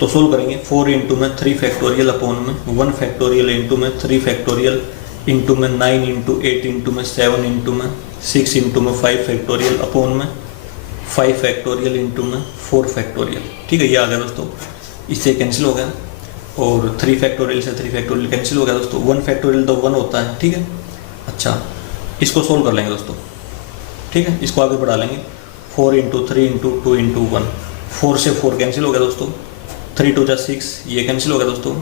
तो सोल्व करेंगे, 4 इंटू में 3 फैक्टोरियल अपॉन में 1 फैक्टोरियल इंटू में 3 फैक्टोरियल इंटू में 9 इंटू 8 इंटू में 7 इंटू में 6 इंटू में 5 फैक्टोरियल अपॉन में 5 फैक्टोरियल इंटू में 4 फैक्टोरियल, ठीक है। ये आ गया दोस्तों, इससे कैंसिल हो गया, और 3 फैक्टोरियल से 3 फैक्टोरियल कैंसिल हो गया दोस्तों। 1 फैक्टोरियल तो 1 होता है, ठीक है। अच्छा, इसको सोल्व कर लेंगे दोस्तों, ठीक है, इसको आगे बढ़ा लेंगे। 4 इंटू 3 इंटू 2 इंटू 1, 4 से 4 कैंसिल हो गया दोस्तों, 3 2 जा 6, ये कैंसिल हो गया दोस्तों।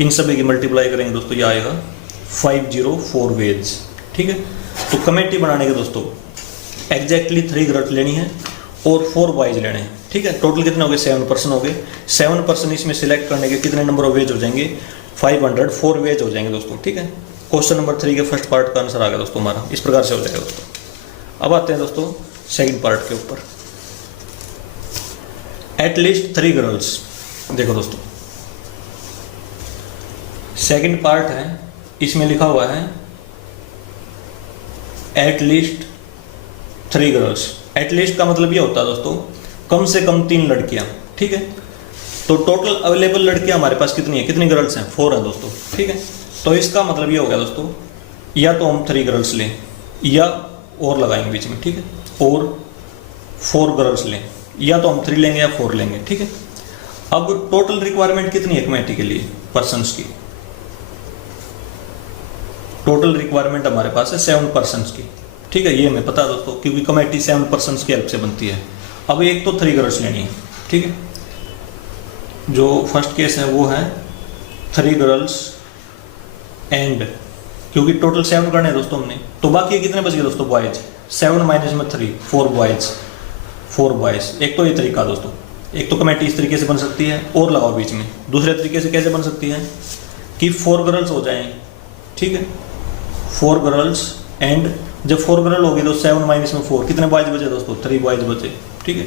इन सभी की मल्टीप्लाई करेंगे दोस्तों, ये आएगा 504 वेज, ठीक है। तो कमेटी बनाने के दोस्तों एग्जैक्टली 3 गर्ल्स लेनी है और 4 बॉयज लेने हैं, ठीक है। टोटल कितने हो गए, 7 पर्सन हो गए। 7 पर्सन इसमें सिलेक्ट करने के कितने नंबर ऑफ वेज हो जाएंगे, 504 वेज हो जाएंगे दोस्तों, ठीक है। क्वेश्चन नंबर 3 के फर्स्ट पार्ट का आंसर आ गया दोस्तों हमारा, इस प्रकार से हो जाएगा दोस्तों। अब आते हैं दोस्तों सेकंड पार्ट के ऊपर, एट लीस्ट 3 गर्ल्स। देखो दोस्तों, सेकंड पार्ट है, इसमें लिखा हुआ है at least 3 girls. At least का मतलब ये होता है दोस्तों, कम से कम 3 लड़कियां, ठीक है। तो टोटल अवेलेबल लड़कियां हमारे पास कितनी है, कितनी गर्ल्स हैं, 4 हैं दोस्तों, ठीक है। तो इसका मतलब ये हो गया दोस्तों, या तो हम 3 गर्ल्स लें या और लगाएंगे बीच में, ठीक है, और 4 गर्ल्स लें, या तो हम 3 लेंगे या 4 लेंगे, ठीक है। अब टोटल रिक्वायरमेंट कितनी है कमेटी के लिए पर्सन्स की, टोटल रिक्वायरमेंट हमारे पास है 7 पर्सन्स की, ठीक है। ये हमें पता है दोस्तों, क्योंकि कमेटी 7 पर्सन्स की हेल्प से बनती है। अब एक तो 3 गर्ल्स लेनी है, ठीक है। जो फर्स्ट केस है वो है 3 गर्ल्स एंड, क्योंकि टोटल 7 करने हैं दोस्तों हमने, तो बाकी कितने बच गए दोस्तों, बॉयज। 7 माइनस में 3, 4 बॉयज, 4 बॉयज। एक तो ये तरीका दोस्तों, एक तो कमेटी इस तरीके से बन सकती है, और लगाओ बीच में। दूसरे तरीके से कैसे बन सकती है कि 4 गर्ल्स हो जाएं, ठीक है, 4 गर्ल्स एंड जब 4 गर्ल होगी तो 7 माइनस में 4 कितने बॉयज बचे दोस्तों, 3 बॉयज बचे, ठीक है,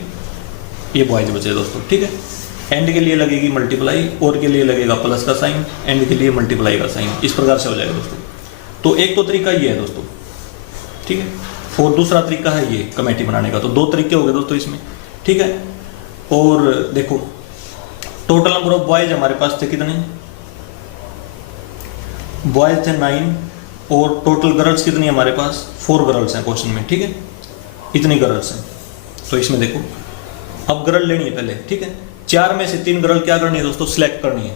ये बॉयज बचे दोस्तों, ठीक है। एंड के लिए लगेगी मल्टीप्लाई, और के लिए लगेगा प्लस का साइन, एंड के लिए मल्टीप्लाई का साइन, इस प्रकार से हो जाएगा दोस्तों। तो एक तो तरीका ये है दोस्तों, ठीक है, और दूसरा तरीका है ये कमेटी बनाने का। तो 2 तरीके हो गए दोस्तों इसमें, ठीक है। और देखो टोटल नंबर ऑफ बॉयज हमारे पास थे कितने, बॉयज थे 9, और टोटल गर्ल्स कितनी हमारे पास 4 गर्ल्स हैं क्वेश्चन में, ठीक है, इतनी गर्ल्स हैं। तो इसमें देखो अब गर्ल लेनी है पहले, ठीक है, 4 में से 3 गर्ल क्या करनी है दोस्तों, सिलेक्ट करनी है।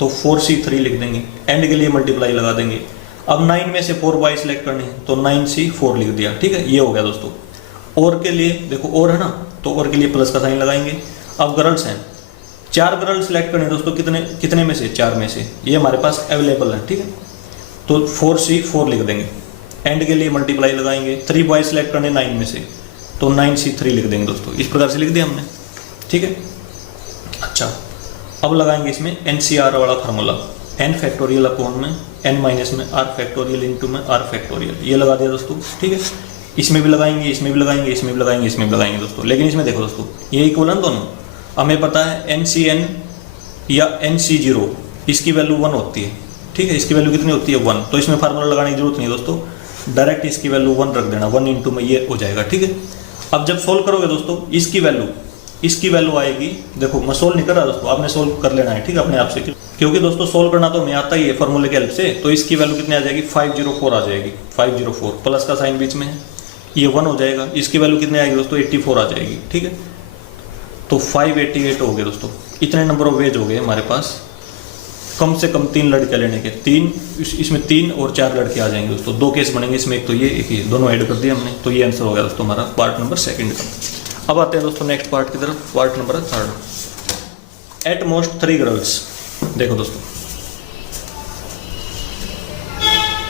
तो 4C3 लिख देंगे, एंड के लिए मल्टीप्लाई लगा देंगे। अब 9 में से 4 बॉय सिलेक्ट करनी है, तो 9C4 लिख दिया, ठीक है, ये हो गया दोस्तों। और के लिए देखो और है ना, तो और के लिए प्लस का साइन लगाएंगे। अब गर्ल्स हैं, 4 गर्ल सिलेक्ट करनी है दोस्तों, कितने में से, 4 में से, ये हमारे पास अवेलेबल है, ठीक है, तो 4C4 लिख देंगे। एंड के लिए मल्टीप्लाई लगाएंगे, 3 बॉय सिलेक्ट करने 9 में से, तो 9C3 लिख देंगे दोस्तों, इस प्रकार से लिख दिया हमने, ठीक है। अच्छा, अब लगाएंगे इसमें NCR वाला फार्मूला, n फैक्टोरियल अपॉन में n माइनस में r फैक्टोरियल इंटू में r फैक्टोरियल, ये लगा दिया दोस्तों, ठीक है। इसमें भी लगाएंगे, इसमें भी लगाएंगे, इसमें भी लगाएंगे, इसमें भी लगाएंगे दोस्तों। लेकिन इसमें देखो दोस्तों, ये इक्वल है दोनों, हमें पता है NCN या NC0 इसकी वैल्यू 1 होती है, ठीक है, इसकी वैल्यू कितनी होती है 1। तो इसमें फार्मूला लगाने की जरूरत नहीं है दोस्तों, डायरेक्ट इसकी वैल्यू 1 रख देना, 1 इंटू में ये हो जाएगा, ठीक है। अब जब सोल्व करोगे दोस्तों, इसकी वैल्यू आएगी, देखो मैं सोल्व नहीं कर रहा दोस्तों, आपने सोल्व कर लेना है, ठीक है, अपने आप से, क्योंकि दोस्तों सोल्व करना तो हमें आता ही है फॉर्मूले के हेल्प से। तो इसकी वैल्यू कितनी आ जाएगी, 504 आ जाएगी, 504, प्लस का साइन बीच में है, ये 1 हो जाएगा। इसकी वैल्यू कितनी आएगी दोस्तों, 84 आ जाएगी, ठीक है। तो 588 हो गए दोस्तों, इतने नंबर ऑफ वेज हो गए हमारे पास। कम से कम 3 लड़के लेने के, 3 इसमें 3 और 4 लड़के आ जाएंगे दोस्तों। 2 केस बनेंगे इसमें, एक तो ये, एक ये, दोनों ऐड कर दिए हमने। तो ये आंसर हो गया दोस्तों हमारा पार्ट नंबर 2 का। अब आते हैं दोस्तों नेक्स्ट पार्ट की तरफ, part number 3, at most 3 girls. देखो दोस्तों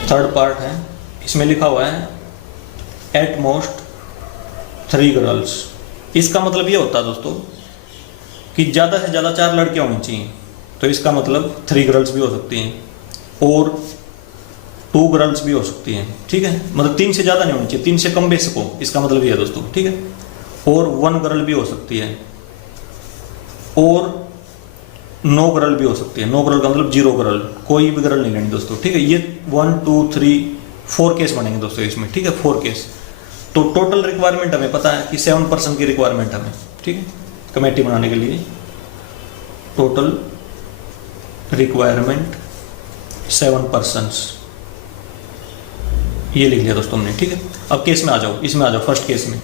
3rd पार्ट है, इसमें लिखा हुआ है एट मोस्ट 3 गर्ल्स। इसका मतलब ये होता है दोस्तों कि ज़्यादा से ज़्यादा 4 लड़कियां होनी चाहिए। तो इसका मतलब 3 गर्ल्स भी हो सकती हैं और 2 गर्ल्स भी हो सकती हैं, ठीक है, मतलब 3 से ज़्यादा नहीं होनी चाहिए, 3 से कम बेशक हो, इसका मतलब ये है दोस्तों, ठीक है। और 1 गर्ल भी हो सकती है, और 9 गर्ल भी हो सकती है। 9 गर्ल का मतलब 0 गर्ल, कोई भी गर्ल नहीं लेनी दोस्तों, ठीक है। ये 1 2 3 4 केस बनेंगे दोस्तों इसमें, ठीक है, 4 केस। तो टोटल रिक्वायरमेंट हमें पता है कि 7 पर्सन की रिक्वायरमेंट हमें, ठीक है, कमेटी बनाने के लिए टोटल रिक्वायरमेंट 7 पर्सन्स, ये लिख लिया दोस्तों हमने, ठीक है। अब केस में आ जाओ, इसमें आ जाओ फर्स्ट केस में।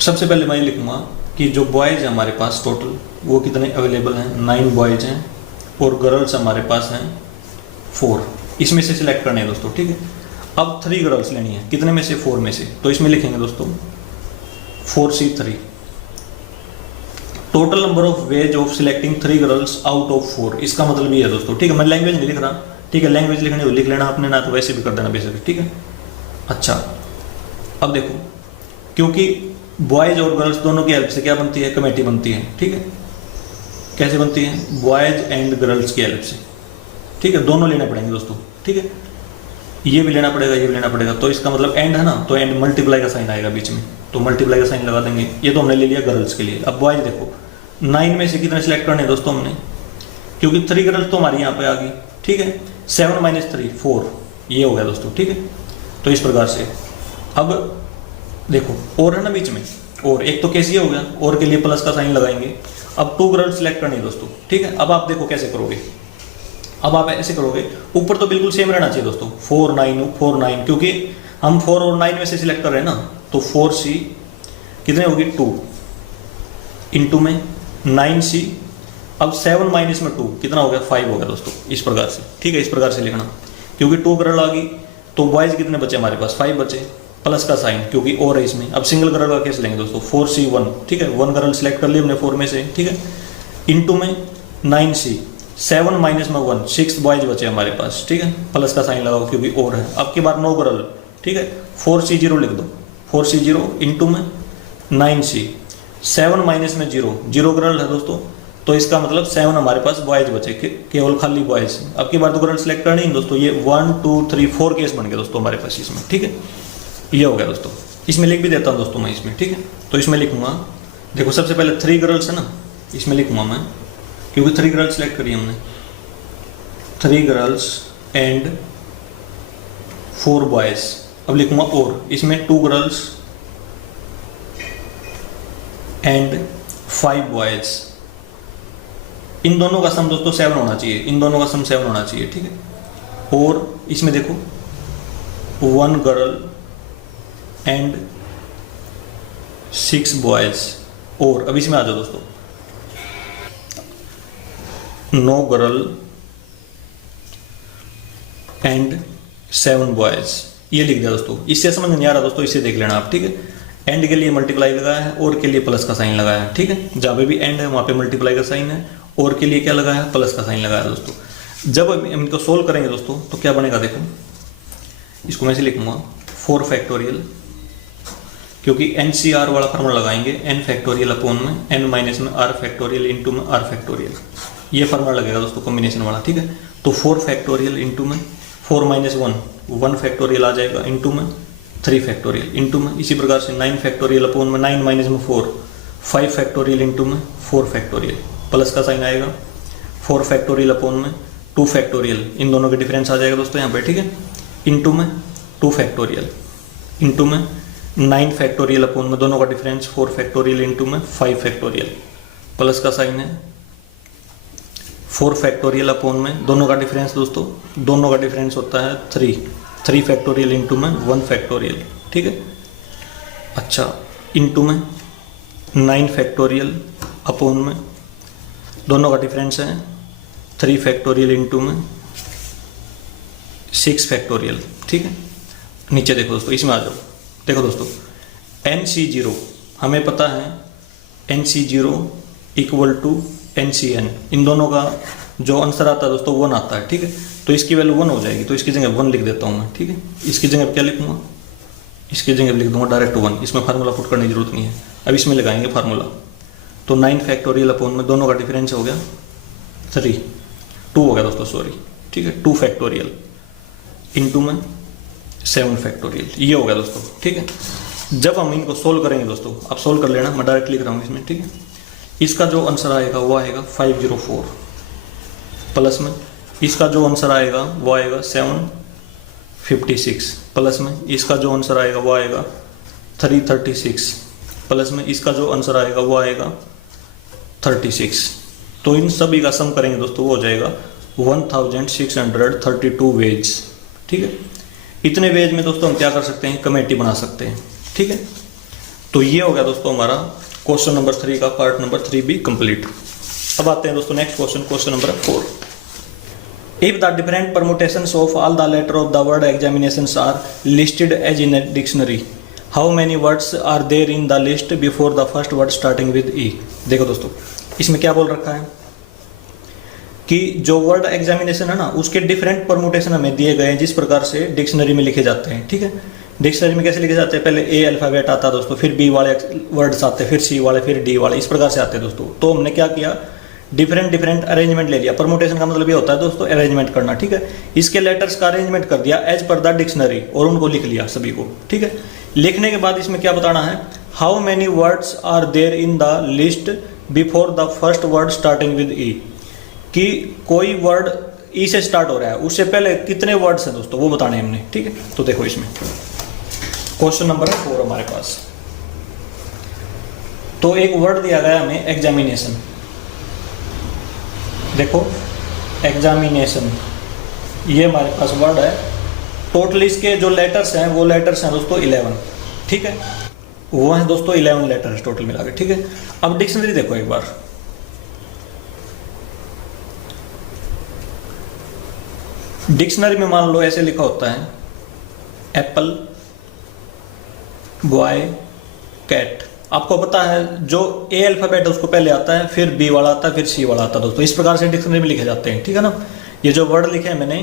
सबसे पहले मैं लिखूंगा कि जो बॉयज़ हैं हमारे पास टोटल वो कितने अवेलेबल हैं, 9 बॉयज़ हैं, और गर्ल्स हमारे पास हैं 4। इसमें से सिलेक्ट करने हैं दोस्तों, ठीक है। अब 3 गर्ल्स लेनी है, कितने में से, 4 में से। तो इसमें लिखेंगे दोस्तों 4C3, total number of ways of selecting 3 girls out of 4। इसका मतलब ये है दोस्तों, ठीक है, मैं लैंग्वेज नहीं लिख रहा, ठीक है, लैंग्वेज लिखनी हो लिख लेना आपने, ना तो वैसे भी कर देना बेसिक, ठीक है। अच्छा, अब देखो, क्योंकि बॉयज और गर्ल्स दोनों की हेल्प से क्या बनती है, कमेटी बनती है, ठीक है। कैसे बनती है, बॉयज एंड गर्ल्स की हेल्प से, ठीक है, दोनों लेने पड़ेंगे दोस्तों, ठीक है, ये भी लेना पड़ेगा, ये भी लेना पड़ेगा। तो इसका मतलब एंड है ना, तो एंड मल्टीप्लाई का साइन आएगा बीच में, तो मल्टीप्लाई का साइन लगा देंगे। ये तो हमने ले लिया गर्ल्स के लिए। अब बॉयज देखो 9 में से कितने सिलेक्ट करने दोस्तों हमने, क्योंकि 3 गर्ल्स तो हमारी यहाँ पे आ गई, ठीक है। 7 माइनस 3 4, ये हो गया दोस्तों, ठीक है। तो इस प्रकार से अब देखो और है ना बीच में, और एक तो केस ये हो गया, और के लिए प्लस का साइन लगाएंगे। अब 2 गर्ल्स सिलेक्ट करनी है दोस्तों, ठीक है। अब आप देखो कैसे करोगे, अब आप ऐसे करोगे, ऊपर तो बिल्कुल सेम रहना चाहिए दोस्तों, 4 9 4 9, क्योंकि हम 4 और 9 में से सिलेक्ट कर रहे हैं ना। तो 4C कितने होगी, 2 इंटू में 9C, अब 7 माइनस में 2 कितना हो गया, 5 हो गया दोस्तों, इस प्रकार से, ठीक है, इस प्रकार से लिखना। क्योंकि 2 गर्ल आ गई तो बॉयज कितने बचे हमारे पास, 5 बचे, प्लस का साइन क्योंकि और है इसमें। अब सिंगल गर्ल का केस लेंगे दोस्तों, 4C1, ठीक है, 1 गर्ल सिलेक्ट कर लिया हमने 4 में से, ठीक है, इंटू में 9C, 7 माइनस में 1, 6 बॉयज बचे हमारे पास, ठीक है, प्लस का साइन लगाओ क्योंकि और है। अब की बार 9 गर्ल, ठीक है, 4C0 लिख दो, 4C0 इंटू में 9C, 7 माइनस में 0 गर्ल है दोस्तों, तो इसका मतलब 7 हमारे पास बॉयज बचे, केवल खाली बॉयज। अब की बार तो गर्ल सिलेक्ट करनी है दोस्तों, ये 1 2 3 4 केस बन गए दोस्तों हमारे पास इसमें, ठीक है। ये हो गया दोस्तों, इसमें लिख भी देता हूँ दोस्तों मैं इसमें, ठीक है। तो इसमें लिखूंगा, देखो सबसे पहले 3 गर्ल्स है ना, इसमें लिखूंगा मैं, क्योंकि 3 गर्ल्स सिलेक्ट करी हमने, 3 गर्ल्स एंड 4 बॉयज। अब लिखूंगा और, इसमें 2 गर्ल्स एंड 5 बॉयज। इन दोनों का सम दोस्तों 7 होना चाहिए, इन दोनों का सम 7 होना चाहिए, ठीक है। और इसमें देखो 1 गर्ल एंड 6 बॉयज। और अब इसमें आ जाओ दोस्तों, नो गर्ल एंड 7 बॉयज, ये लिख दिया दोस्तों। इससे समझ नहीं आ रहा दोस्तों, इससे देख लेना आप, ठीक है। एंड के लिए मल्टीप्लाई लगाया है, और के लिए प्लस का साइन लगाया है, ठीक है। जहाँ पे भी एंड है वहाँ पे मल्टीप्लाई का साइन है, और के लिए क्या लगाया है, प्लस का साइन लगाया है दोस्तों। जब हम इनको सोल्व करेंगे दोस्तों तो क्या बनेगा, देखो इसको मैं ऐसे लिखूंगा 4 फैक्टोरियल, क्योंकि NCR वाला फॉर्मूला लगाएंगे, n फैक्टोरियल अपॉन में n माइनस में r फैक्टोरियल इंटू में r फैक्टोरियल, ये फॉर्मूला लगेगा दोस्तों कॉम्बिनेशन वाला, ठीक है। तो 4 फैक्टोरियल इंटू में 4 माइनस 1 फैक्टोरियल आ जाएगा, इंटू में 3 फैक्टोरियल इंटू में, इसी प्रकार से 9 फैक्टोरियल अपॉन में 9 माइनस में 4 5 फैक्टोरियल इंटू में 4 फैक्टोरियल, प्लस का साइन आएगा, 4 फैक्टोरियल अपॉन में 2 फैक्टोरियल, इन दोनों के डिफरेंस आ जाएगा दोस्तों यहाँ पे, ठीक है। इंटू में 2 फैक्टोरियल इंटू में 9 फैक्टोरियल अपॉन में दोनों का डिफरेंस 4 फैक्टोरियल इंटू में 5 फैक्टोरियल, प्लस का साइन है, 4 फैक्टोरियल अपॉन में दोनों का डिफरेंस दोस्तों, दोनों का डिफरेंस होता है 3 फैक्टोरियल इंटू में 1 फैक्टोरियल, ठीक है। अच्छा, इंटू में 9 फैक्टोरियल अपॉन में दोनों का डिफरेंस है 3 फैक्टोरियल इंटू में 6 फैक्टोरियल, ठीक है। नीचे देखो दोस्तों, इसमें आ जाओ, देखो दोस्तों NC0 हमें पता है, NC0 इक्वल टू NCN, इन दोनों का जो आंसर आता है दोस्तों 1 आता है, ठीक है। तो इसकी वैल्यू 1 हो जाएगी, तो इसकी जगह 1 लिख देता हूँ मैं, ठीक है। इसकी जगह क्या लिखूंगा, इसकी जगह लिख दूंगा डायरेक्ट 1, इसमें फार्मूला पुट करने की जरूरत नहीं है। अब इसमें लगाएंगे फार्मूला, तो 9 फैक्टोरियल अपॉन में दोनों का डिफरेंस हो गया 2 हो गया दोस्तों, सॉरी, ठीक है। 2 फैक्टोरियल इंटू में 7 फैक्टोरियल, ये हो गया दोस्तों, ठीक है। जब हम इनको सोल्व करेंगे दोस्तों, आप सोल्व कर लेना, मैं डायरेक्ट लिख रहा हूँ इसमें, ठीक है। इसका जो आंसर आएगा वो आएगा 504, प्लस में इसका जो आंसर आएगा वो आएगा 756, प्लस में इसका जो आंसर आएगा वो आएगा 336, प्लस में इसका जो आंसर आएगा वो आएगा 36। तो इन सभी का सम करेंगे दोस्तों, वो हो जाएगा 1632 वेज, ठीक है। इतने वेज में दोस्तों हम क्या कर सकते हैं, कमेटी बना सकते हैं, ठीक है। तो ये हो गया दोस्तों हमारा क्वेश्चन नंबर 3 का पार्ट नंबर 3 भी कंप्लीट। अब आते हैं दोस्तों next question, question number 4। If the different permutations of all the letter of the word examinations are listed as in a dictionary, how many words are there in the list before the first word starting with E? देखो दोस्तों, इसमें क्या बोल रखा है कि जो word examination है ना, उसके डिफरेंट परमुटेशन हमें दिए गए हैं, जिस प्रकार से डिक्शनरी में लिखे जाते हैं, ठीक है। डिक्शनरी में कैसे लिखे जाते हैं, पहले A अल्फाबेट आता है दोस्तों, फिर B वाले वर्ड्स आते हैं, फिर C वाले, फिर D वाले, इस प्रकार से आते हैं दोस्तों। तो हमने क्या किया, डिफरेंट अरेंजमेंट ले लिया। परमुटेशन का मतलब ये होता है दोस्तों अरेंजमेंट करना, ठीक है। इसके लेटर्स का अरेंजमेंट कर दिया एज पर द डिक्शनरी, और उनको लिख लिया सभी को, ठीक है। लिखने के बाद इसमें क्या बताना है, how many words are there in the list before the first word starting with E, कि कोई वर्ड ई से स्टार्ट हो रहा है, उससे पहले कितने वर्ड्स हैं दोस्तों, वो बताने हमने, ठीक है। तो देखो इसमें क्वेश्चन नंबर 4 हमारे पास, तो एक वर्ड दिया गया हमें एग्जामिनेशन, देखो एग्जामिनेशन, ये हमारे पास वर्ड है। टोटल इसके जो लेटर्स हैं वो लेटर्स हैं दोस्तों 11, ठीक है। वो हैं दोस्तों 11 लेटर्स टोटल मिला के, ठीक है। अब डिक्शनरी देखो एक बार, डिक्शनरी में मान लो ऐसे लिखा होता है एप्पल, बॉय, कैट। आपको पता है जो ए अल्फाबेट है उसको पहले आता है, फिर बी वाला आता है, फिर सी वाला आता है दोस्तों। इस प्रकार से डिक्शनरी में लिखे जाते हैं, ठीक है ना। ये जो वर्ड लिखे हैं मैंने,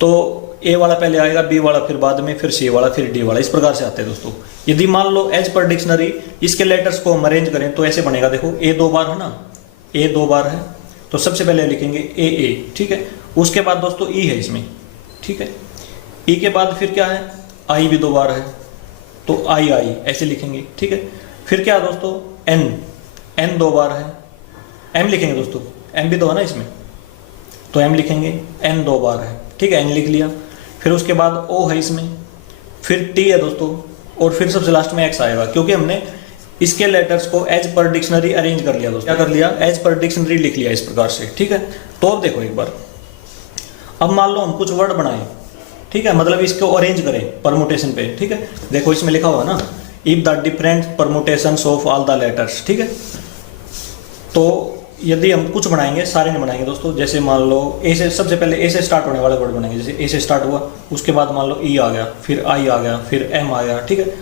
तो ए वाला पहले आएगा, बी वाला फिर बाद में, फिर सी वाला, फिर डी वाला, इस प्रकार से आते हैं दोस्तों। यदि मान लो एज पर डिक्शनरी इसके लेटर्स को हम अरेंज करें तो ऐसे बनेगा, देखो ए 2 बार है ना, ए 2 बार है, तो सबसे पहले लिखेंगे ए, ठीक है। उसके बाद दोस्तों ई है इसमें, ठीक है। ई के बाद फिर क्या है, आई भी 2 बार है, तो आई ऐसे लिखेंगे, ठीक है। फिर क्या है दोस्तों, एन 2 बार है, एम लिखेंगे दोस्तों, एम भी तो है ना इसमें, तो एम लिखेंगे, एन 2 बार है, ठीक है, एन लिख लिया। फिर उसके बाद ओ है इसमें, फिर टी है दोस्तों, और फिर सबसे लास्ट में एक्स आएगा, क्योंकि हमने इसके लेटर्स को एज पर डिक्शनरी अरेंज कर लिया दोस्तों। क्या कर लिया, एज पर डिक्शनरी लिख लिया इस प्रकार से, ठीक है। तो अब देखो एक बार, अब मान लो हम कुछ वर्ड बनाए, ठीक है, मतलब इसको अरेंज करें परमुटेशन पे, ठीक है। देखो इसमें लिखा हुआ ना, if the different permutations of all the letters, ठीक है। तो यदि हम कुछ बनाएंगे, सारे नहीं बनाएंगे दोस्तों, जैसे मान लो ए से, सबसे पहले ए से स्टार्ट होने वाले वर्ड बनाएंगे, जैसे ए से स्टार्ट हुआ, उसके बाद मान लो ई आ गया, फिर आई आ गया, फिर एम आ गया, ठीक है,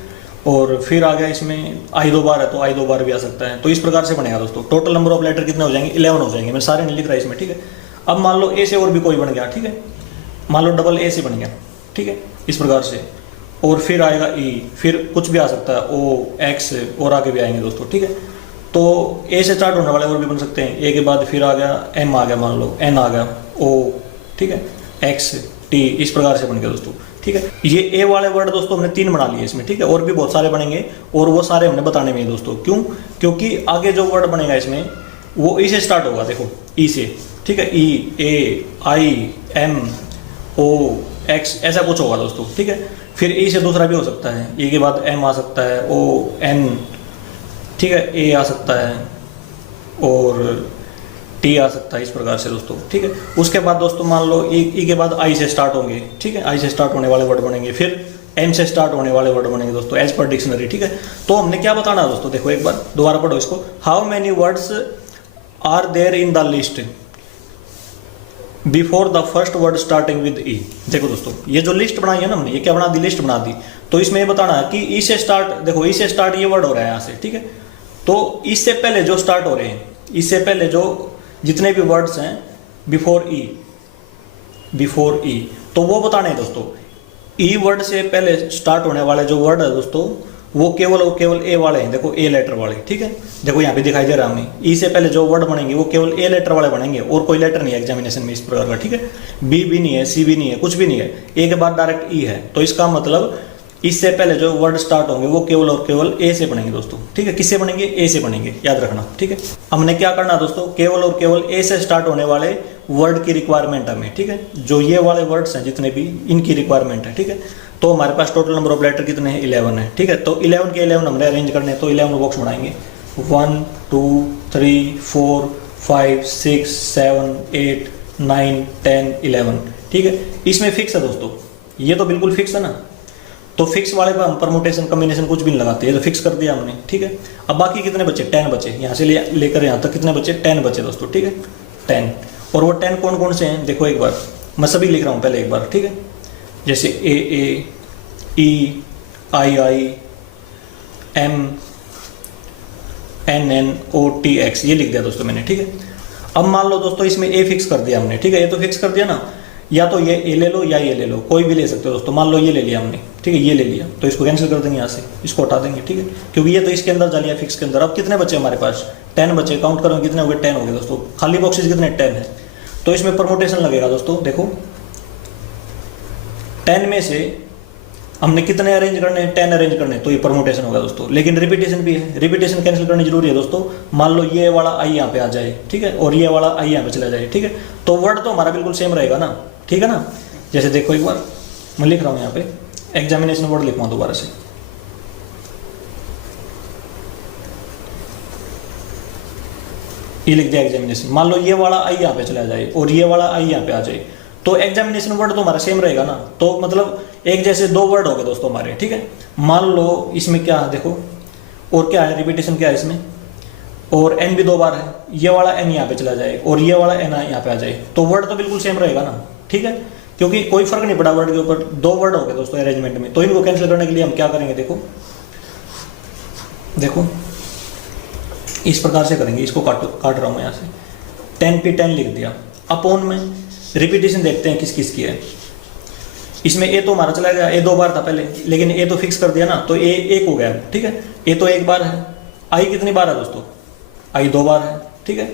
और फिर आ गया इसमें आई 2 बार है, तो आई 2 बार भी आ सकता है। तो इस प्रकार से बनेगा दोस्तों। टोटल नंबर ऑफ लेटर कितने हो जाएंगे, 11 हो जाएंगे। मैं सारे नहीं लिख रहा इसमें, ठीक है। अब मान लो ए से और भी कोई बन गया, ठीक है, मान लो डबल ए से बन गया, ठीक है, इस प्रकार से, और फिर आएगा ई, फिर कुछ भी आ सकता है, ओ, एक्स, और आगे भी आएंगे दोस्तों, ठीक है। तो ए से स्टार्ट होने वाले और भी बन सकते हैं, ए के बाद फिर आ गया एम आ गया, मान लो एन आ गया, ओ, ठीक है, एक्स, टी, इस प्रकार से बन गया दोस्तों, ठीक है। ये ए वाले वर्ड दोस्तों हमने 3 बना लिए इसमें, ठीक है, और भी बहुत सारे बनेंगे, और वो सारे हमने बताने में है दोस्तों। क्यों, क्योंकि आगे जो वर्ड बनेगा इसमें वो ई से स्टार्ट होगा, देखो ई से, ठीक है, ई, ए, आई, एम, ओ, एक्स, ऐसा कुछ होगा दोस्तों, ठीक है। फिर ई से दूसरा भी हो सकता है, ई के बाद एम आ सकता है, ओ, एन, ठीक है, ए आ सकता है, और टी आ सकता है, इस प्रकार से दोस्तों, ठीक है। उसके बाद दोस्तों मान लो ई के बाद आई से स्टार्ट होंगे, ठीक है, आई से स्टार्ट होने वाले वर्ड बनेंगे, फिर एम से स्टार्ट होने वाले वर्ड बनेंगे दोस्तों, एज पर डिक्शनरी, ठीक है। तो हमने क्या बताना है दोस्तों, देखो एक बार दोबारा पढ़ो इसको, how many words are there in the list before the first word starting with E. देखो दोस्तों, ये जो लिस्ट बनाई है ना हमने, ये क्या बना दी, लिस्ट बना दी। तो इसमें ये बताना है कि ई से स्टार्ट, देखो ई से स्टार्ट ये वर्ड हो रहा है यहाँ से, ठीक है। तो इससे पहले जो स्टार्ट हो रहे हैं, इससे पहले जो जितने भी वर्ड्स हैं बिफोर ई, तो वो बताने हैं दोस्तों। ई वर्ड से पहले स्टार्ट होने वाले जो वर्ड है दोस्तों, वो केवल और केवल ए वाले हैं, देखो ए लेटर वाले, ठीक है। देखो यहाँ पे दिखाई दे रहा है हमें, ई से पहले जो वर्ड बनेंगे वो केवल ए लेटर वाले बनेंगे, और कोई लेटर नहीं है एग्जामिनेशन में इस प्रकार का, ठीक है। बी भी नहीं है, सी भी नहीं है, कुछ भी नहीं है, ए के बाद डायरेक्ट ई है। तो इसका मतलब इससे पहले जो वर्ड स्टार्ट होंगे वो केवल और केवल ए से बनेंगे दोस्तों, ठीक है। किससे बनेंगे, ए से बनेंगे, याद रखना, ठीक है। हमने क्या करना दोस्तों, केवल और केवल ए से स्टार्ट होने वाले वर्ड की रिक्वायरमेंट हमें, ठीक है। जो ये वाले वर्ड्स हैं जितने भी, इनकी रिक्वायरमेंट है, ठीक है। तो हमारे पास टोटल नंबर ऑफ लेटर कितने हैं, 11 है, ठीक है। तो 11 के 11 हमने अरेंज करने हैं, तो 11 बॉक्स बनाएंगे, 1 2 3 4 5 6 7 8 9 10 11, ठीक है। इसमें फिक्स है दोस्तों, ये तो बिल्कुल फिक्स है ना। तो फिक्स वाले पे हम परमुटेशन कॉम्बिनेशन कुछ भी नहीं लगाते, ये तो फिक्स कर दिया हमने, ठीक है। अब बाकी कितने बचे, 10 बचे, यहाँ से लेकर यहाँ तक कितने बचे, 10 बचे दोस्तों, ठीक है, 10। और वो 10 कौन कौन से हैं, देखो एक बार मैं सभी लिख रहा हूँ पहले एक बार, ठीक है। जैसे ए, ई, आई, एम, एन, ओ, टी, एक्स, ये लिख दिया दोस्तों मैंने, ठीक है। अब मान लो दोस्तों इसमें ए फिक्स कर दिया हमने, ठीक है, ये तो फिक्स कर दिया ना, या तो ये ए ले लो या ये ले लो, कोई भी ले सकते हो दोस्तों। मान लो ये ले लिया हमने, ठीक है, ये ले लिया, तो इसको कैंसिल कर देंगे यहाँ से, इसको हटा देंगे, ठीक है, क्योंकि ये तो इसके अंदर जा लिया फिक्स के अंदर। अब कितने बचे हमारे पास, 10 बचे, काउंट करो कितने हो गए, 10 हो गए दोस्तों। खाली बॉक्सेस कितने, 10 है। तो इसमें परमुटेशन लगेगा दोस्तों, देखो 10 में से हमने कितने अरेंज करने हैं, 10 अरेंज करने, तो ये परमुटेशन होगा दोस्तों। लेकिन रिपीटेशन भी है, रिपीटेशन कैंसिल करनी जरूरी है दोस्तों। मान लो ये वाला आई यहाँ पे आ जाए, ठीक है, और ये वाला आई यहाँ पे चला जाए, ठीक है, तो वर्ड तो हमारा बिल्कुल सेम रहेगा ना, ठीक है ना। जैसे देखो एक बार मैं लिख रहा हूँ यहाँ पे, एग्जामिनेशन वर्ड लिखवाऊँ दोबारा से, ये लिख दिया एग्जामिनेशन। मान लो ये वाला आई यहाँ पे चला जाए और ये वाला आई यहाँ पे आ जाए, तो एग्जामिनेशन वर्ड तो हमारा सेम रहेगा ना। तो मतलब एक जैसे 2 वर्ड हो गए दोस्तों हमारे, ठीक है। मान लो इसमें क्या है, देखो और क्या है, रिपीटेशन क्या है इसमें, और एन भी 2 बार है, ये वाला एन यहाँ पे चला जाए और ये वाला एन यहाँ पे आ जाए, तो वर्ड तो बिल्कुल सेम रहेगा ना, ठीक है, क्योंकि कोई फर्क नहीं पड़ा वर्ड के ऊपर। 2 वर्ड हो गए दोस्तों अरेंजमेंट में, तो इनको कैंसिल करने के लिए हम क्या करेंगे, देखो इस प्रकार से करेंगे, इसको काट रहा हूँ यहाँ से, 10 पे 10 लिख दिया, अपॉन में रिपीटेशन देखते हैं किस किस की है। इसमें ए तो हमारा चला गया, ए 2 बार था पहले, लेकिन ए तो फिक्स कर दिया ना, तो ए 1 हो गया, ठीक है। ए तो 1 बार है, आई कितनी बार है दोस्तों, आई 2 बार है, ठीक है।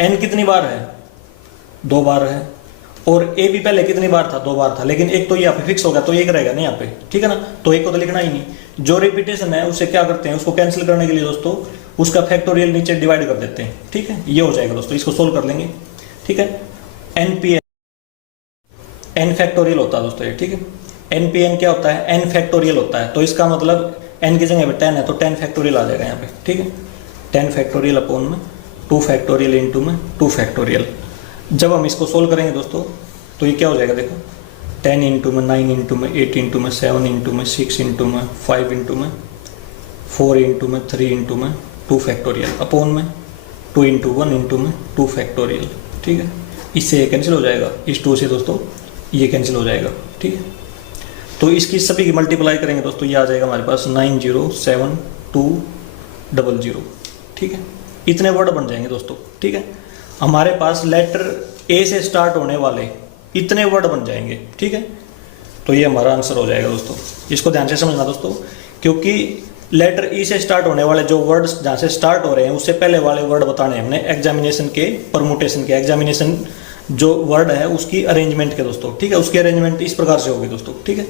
एन कितनी बार है, 2 बार है, और ए भी पहले कितनी बार था, 2 बार था, लेकिन एक तो यहाँ पे फिक्स हो गया तो एक रहेगा ना यहाँ पे, ठीक है ना, तो एक को तो लिखना ही नहीं। जो रिपीटेशन है उसे क्या करते हैं, उसको कैंसिल करने के लिए दोस्तों उसका फैक्टोरियल नीचे डिवाइड कर देते हैं, ठीक है, ये हो जाएगा दोस्तों, इसको सोल्व कर लेंगे, ठीक है। एन फैक्टोरियल होता है दोस्तों ये, ठीक है, एन क्या होता है, एन फैक्टोरियल होता है, तो इसका मतलब एन की जगह पे 10 है तो 10 फैक्टोरियल आ जाएगा यहाँ पे, ठीक है, 10 फैक्टोरियल अपॉन में 2 फैक्टोरियल इंटू में 2 फैक्टोरियल। जब हम इसको सोल्व करेंगे दोस्तों तो ये क्या हो जाएगा, देखो 10 इंटू में 9 इंटू में 8 इंटू में 7 इंटू में 6 इंटू में 5 इंटू में 4 इंटू में 3 इंटू में 2 फैक्टोरियल अपॉन में 2 इंटू 1 इंटू में 2 फैक्टोरियल, ठीक है। इससे ये कैंसिल हो जाएगा, इस 2 से दोस्तों ये कैंसिल हो जाएगा, ठीक है। तो इसकी सभी की मल्टीप्लाई करेंगे दोस्तों, ये आ जाएगा हमारे पास 907200, ठीक है। इतने वर्ड बन जाएंगे दोस्तों, ठीक है। हमारे पास लेटर ए से स्टार्ट होने वाले इतने वर्ड बन जाएंगे, ठीक है। तो ये हमारा आंसर हो जाएगा दोस्तों, इसको ध्यान से समझना दोस्तों, क्योंकि लेटर ई से स्टार्ट होने वाले जो वर्ड्स जहाँ से स्टार्ट हो रहे हैं उससे पहले वाले वर्ड बताने हैं हमने एग्जामिनेशन के, परमुटेशन के, एग्जामिनेशन जो वर्ड है उसकी अरेंजमेंट के दोस्तों, ठीक है, उसकी अरेंजमेंट इस प्रकार से होगी दोस्तों, ठीक है।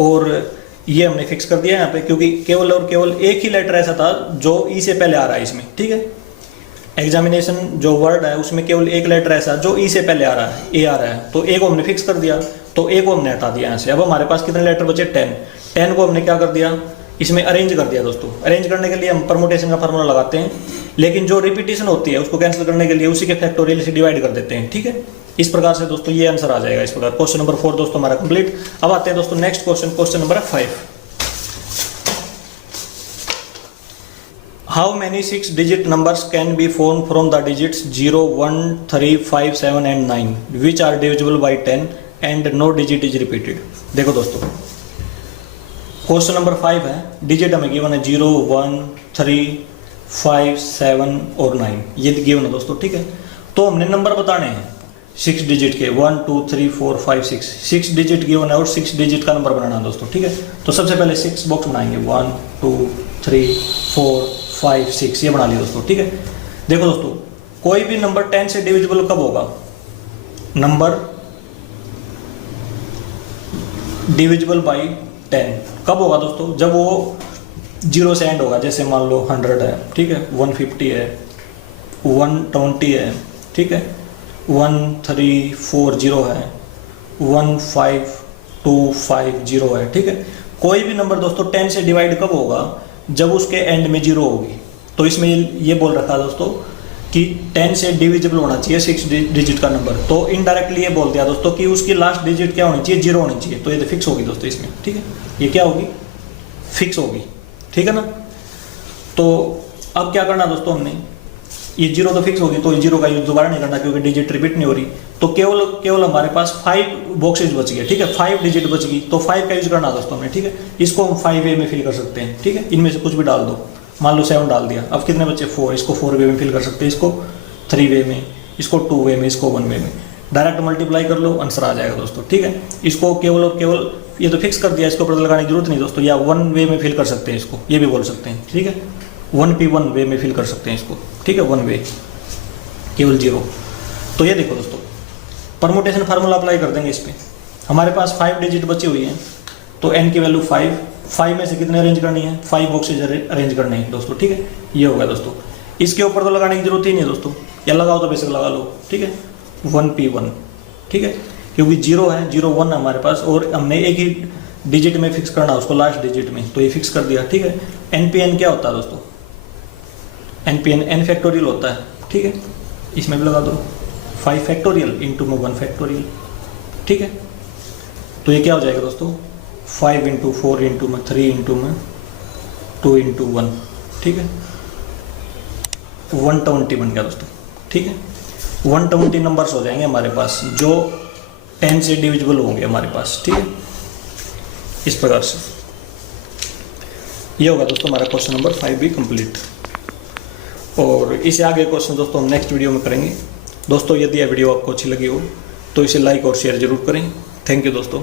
और ये हमने फिक्स कर दिया यहाँ पे, क्योंकि केवल और केवल एक ही लेटर ऐसा था जो ई से पहले आ रहा है इसमें, ठीक है। एग्जामिनेशन जो वर्ड है उसमें केवल एक लेटर ऐसा जो ई से पहले आ रहा है, ए आ रहा है, तो ए को हमने फिक्स कर दिया, तो ए को हमने हटा दिया यहाँ से। अब हमारे पास कितने लेटर बचे, 10 को हमने क्या कर दिया, इसमें अरेंज कर दिया दोस्तों। अरेंज करने के लिए हम परमुटेशन का फार्मूला लगाते हैं, लेकिन जो रिपीटेशन होती है उसको कैंसिल करने के लिए उसी के फैक्टोरियल से डिवाइड कर देते हैं, ठीक है। इस प्रकार से दोस्तों ये आंसर आ जाएगा इस प्रकार। क्वेश्चन नंबर 4 दोस्तों हमारा कंप्लीट। अब आते हैं दोस्तों next question, question number 5। How many 6 digit numbers can be form from the digits 0, 1, 3, 5, 7 and 9 which are divisible by 10 and no digit is repeated. देखो दोस्तों क्वेश्चन नंबर 5 है, डिजिट हमें गिवन है 0, 1, 3, 5, 7 और 9, ये गिवन है दोस्तों, ठीक है। तो हमने नंबर बताने हैं 6 डिजिट के, 1, 2, 3, 4, 5, 6 डिजिट गिवन है और 6 डिजिट का नंबर बनाना है दोस्तों, ठीक है। तो सबसे पहले 6 बॉक्स बनाएंगे, 1, 2, 3, 4, 5, 6, ये बना लिया दोस्तों, ठीक है। देखो दोस्तों कोई भी नंबर 10 से डिविजिबल कब होगा, नंबर डिविजिबल बाई 10 कब होगा दोस्तों, जब वो 0 से एंड होगा। जैसे मान लो 100 है, ठीक है, 150 है, 120 है, ठीक है, 1340 है, 15250 है, ठीक है। कोई भी नंबर दोस्तों 10 से डिवाइड कब होगा, जब उसके एंड में 0 होगी। तो इसमें ये बोल रखा है दोस्तों कि 10 से डिविजिबल होना चाहिए 6 डिजिट का नंबर, तो इनडायरेक्टली ये बोल दिया दोस्तों कि उसकी लास्ट डिजिट क्या होनी चाहिए, 0 होनी चाहिए। तो ये तो फिक्स होगी दोस्तों इसमें, ठीक है, ये क्या होगी, फिक्स होगी, ठीक है ना। तो अब क्या करना दोस्तों, हमने ये 0 तो फिक्स होगी, तो 0 का यूज दोबारा नहीं करना क्योंकि डिजिट रिपीट नहीं हो रही। तो केवल हमारे पास 5 बॉक्सेज बच गए, ठीक है, 5 डिजिट बच गई, तो 5 का यूज करना दोस्तों हमने, ठीक है। इसको हम 5 वे में फिल कर सकते हैं, ठीक है, इनमें से कुछ भी डाल दो, मान लो 7 डाल दिया, अब कितने बच्चे 4, इसको 4 वे में फिल कर सकते हैं, इसको 3 वे में, इसको 2 वे में, इसको 1 वे में, डायरेक्ट मल्टीप्लाई कर लो, आंसर आ जाएगा दोस्तों, ठीक है। इसको केवल और केवल ये तो फिक्स कर दिया, इसको पता लगाने की जरूरत नहीं दोस्तों, या 1 वे में फिल कर सकते हैं इसको, ये भी बोल सकते हैं, ठीक है, 1p1 वे में फिल कर सकते हैं इसको, ठीक है, 1 वे केवल 0। तो ये देखो दोस्तों परमुटेशन फार्मूला अप्लाई कर देंगे इस पर, हमारे पास 5 डिजिट बची हुई है, तो n की वैल्यू 5 में से कितने अरेंज करनी है, 5 बॉक्सेज अरेंज करने हैं दोस्तों, ठीक है। ये होगा दोस्तों, इसके ऊपर तो लगाने की जरूरत ही नहीं है दोस्तों, या लगाओ तो बेशक लगा लो, ठीक है, 1p1, ठीक है, क्योंकि 0 है, 0, 1 है हमारे पास, और हमने एक ही डिजिट में फिक्स करना उसको, लास्ट डिजिट में, तो ये फिक्स कर दिया, ठीक है। npn क्या होता है दोस्तों, npn n फैक्टोरियल होता है, ठीक है, इसमें भी लगा दो 5 फैक्टोरियल इंटू में 1 फैक्टोरियल, ठीक है। तो ये क्या हो जाएगा दोस्तों, 5 इंटू 4 इंटू में 3 इंटू में 2 इंटू 1, ठीक है, 120 बन गया दोस्तों, ठीक है। 120 नंबर्स हो जाएंगे हमारे पास जो 10 से डिविजिबल होंगे हमारे पास, ठीक है, इस प्रकार से। ये होगा दोस्तों हमारा क्वेश्चन नंबर 5 भी कंप्लीट, और इससे आगे क्वेश्चन दोस्तों हम नेक्स्ट वीडियो में करेंगे। दोस्तों यदि यह वीडियो आपको अच्छी लगी हो तो इसे लाइक और शेयर जरूर करें। थैंक यू दोस्तों।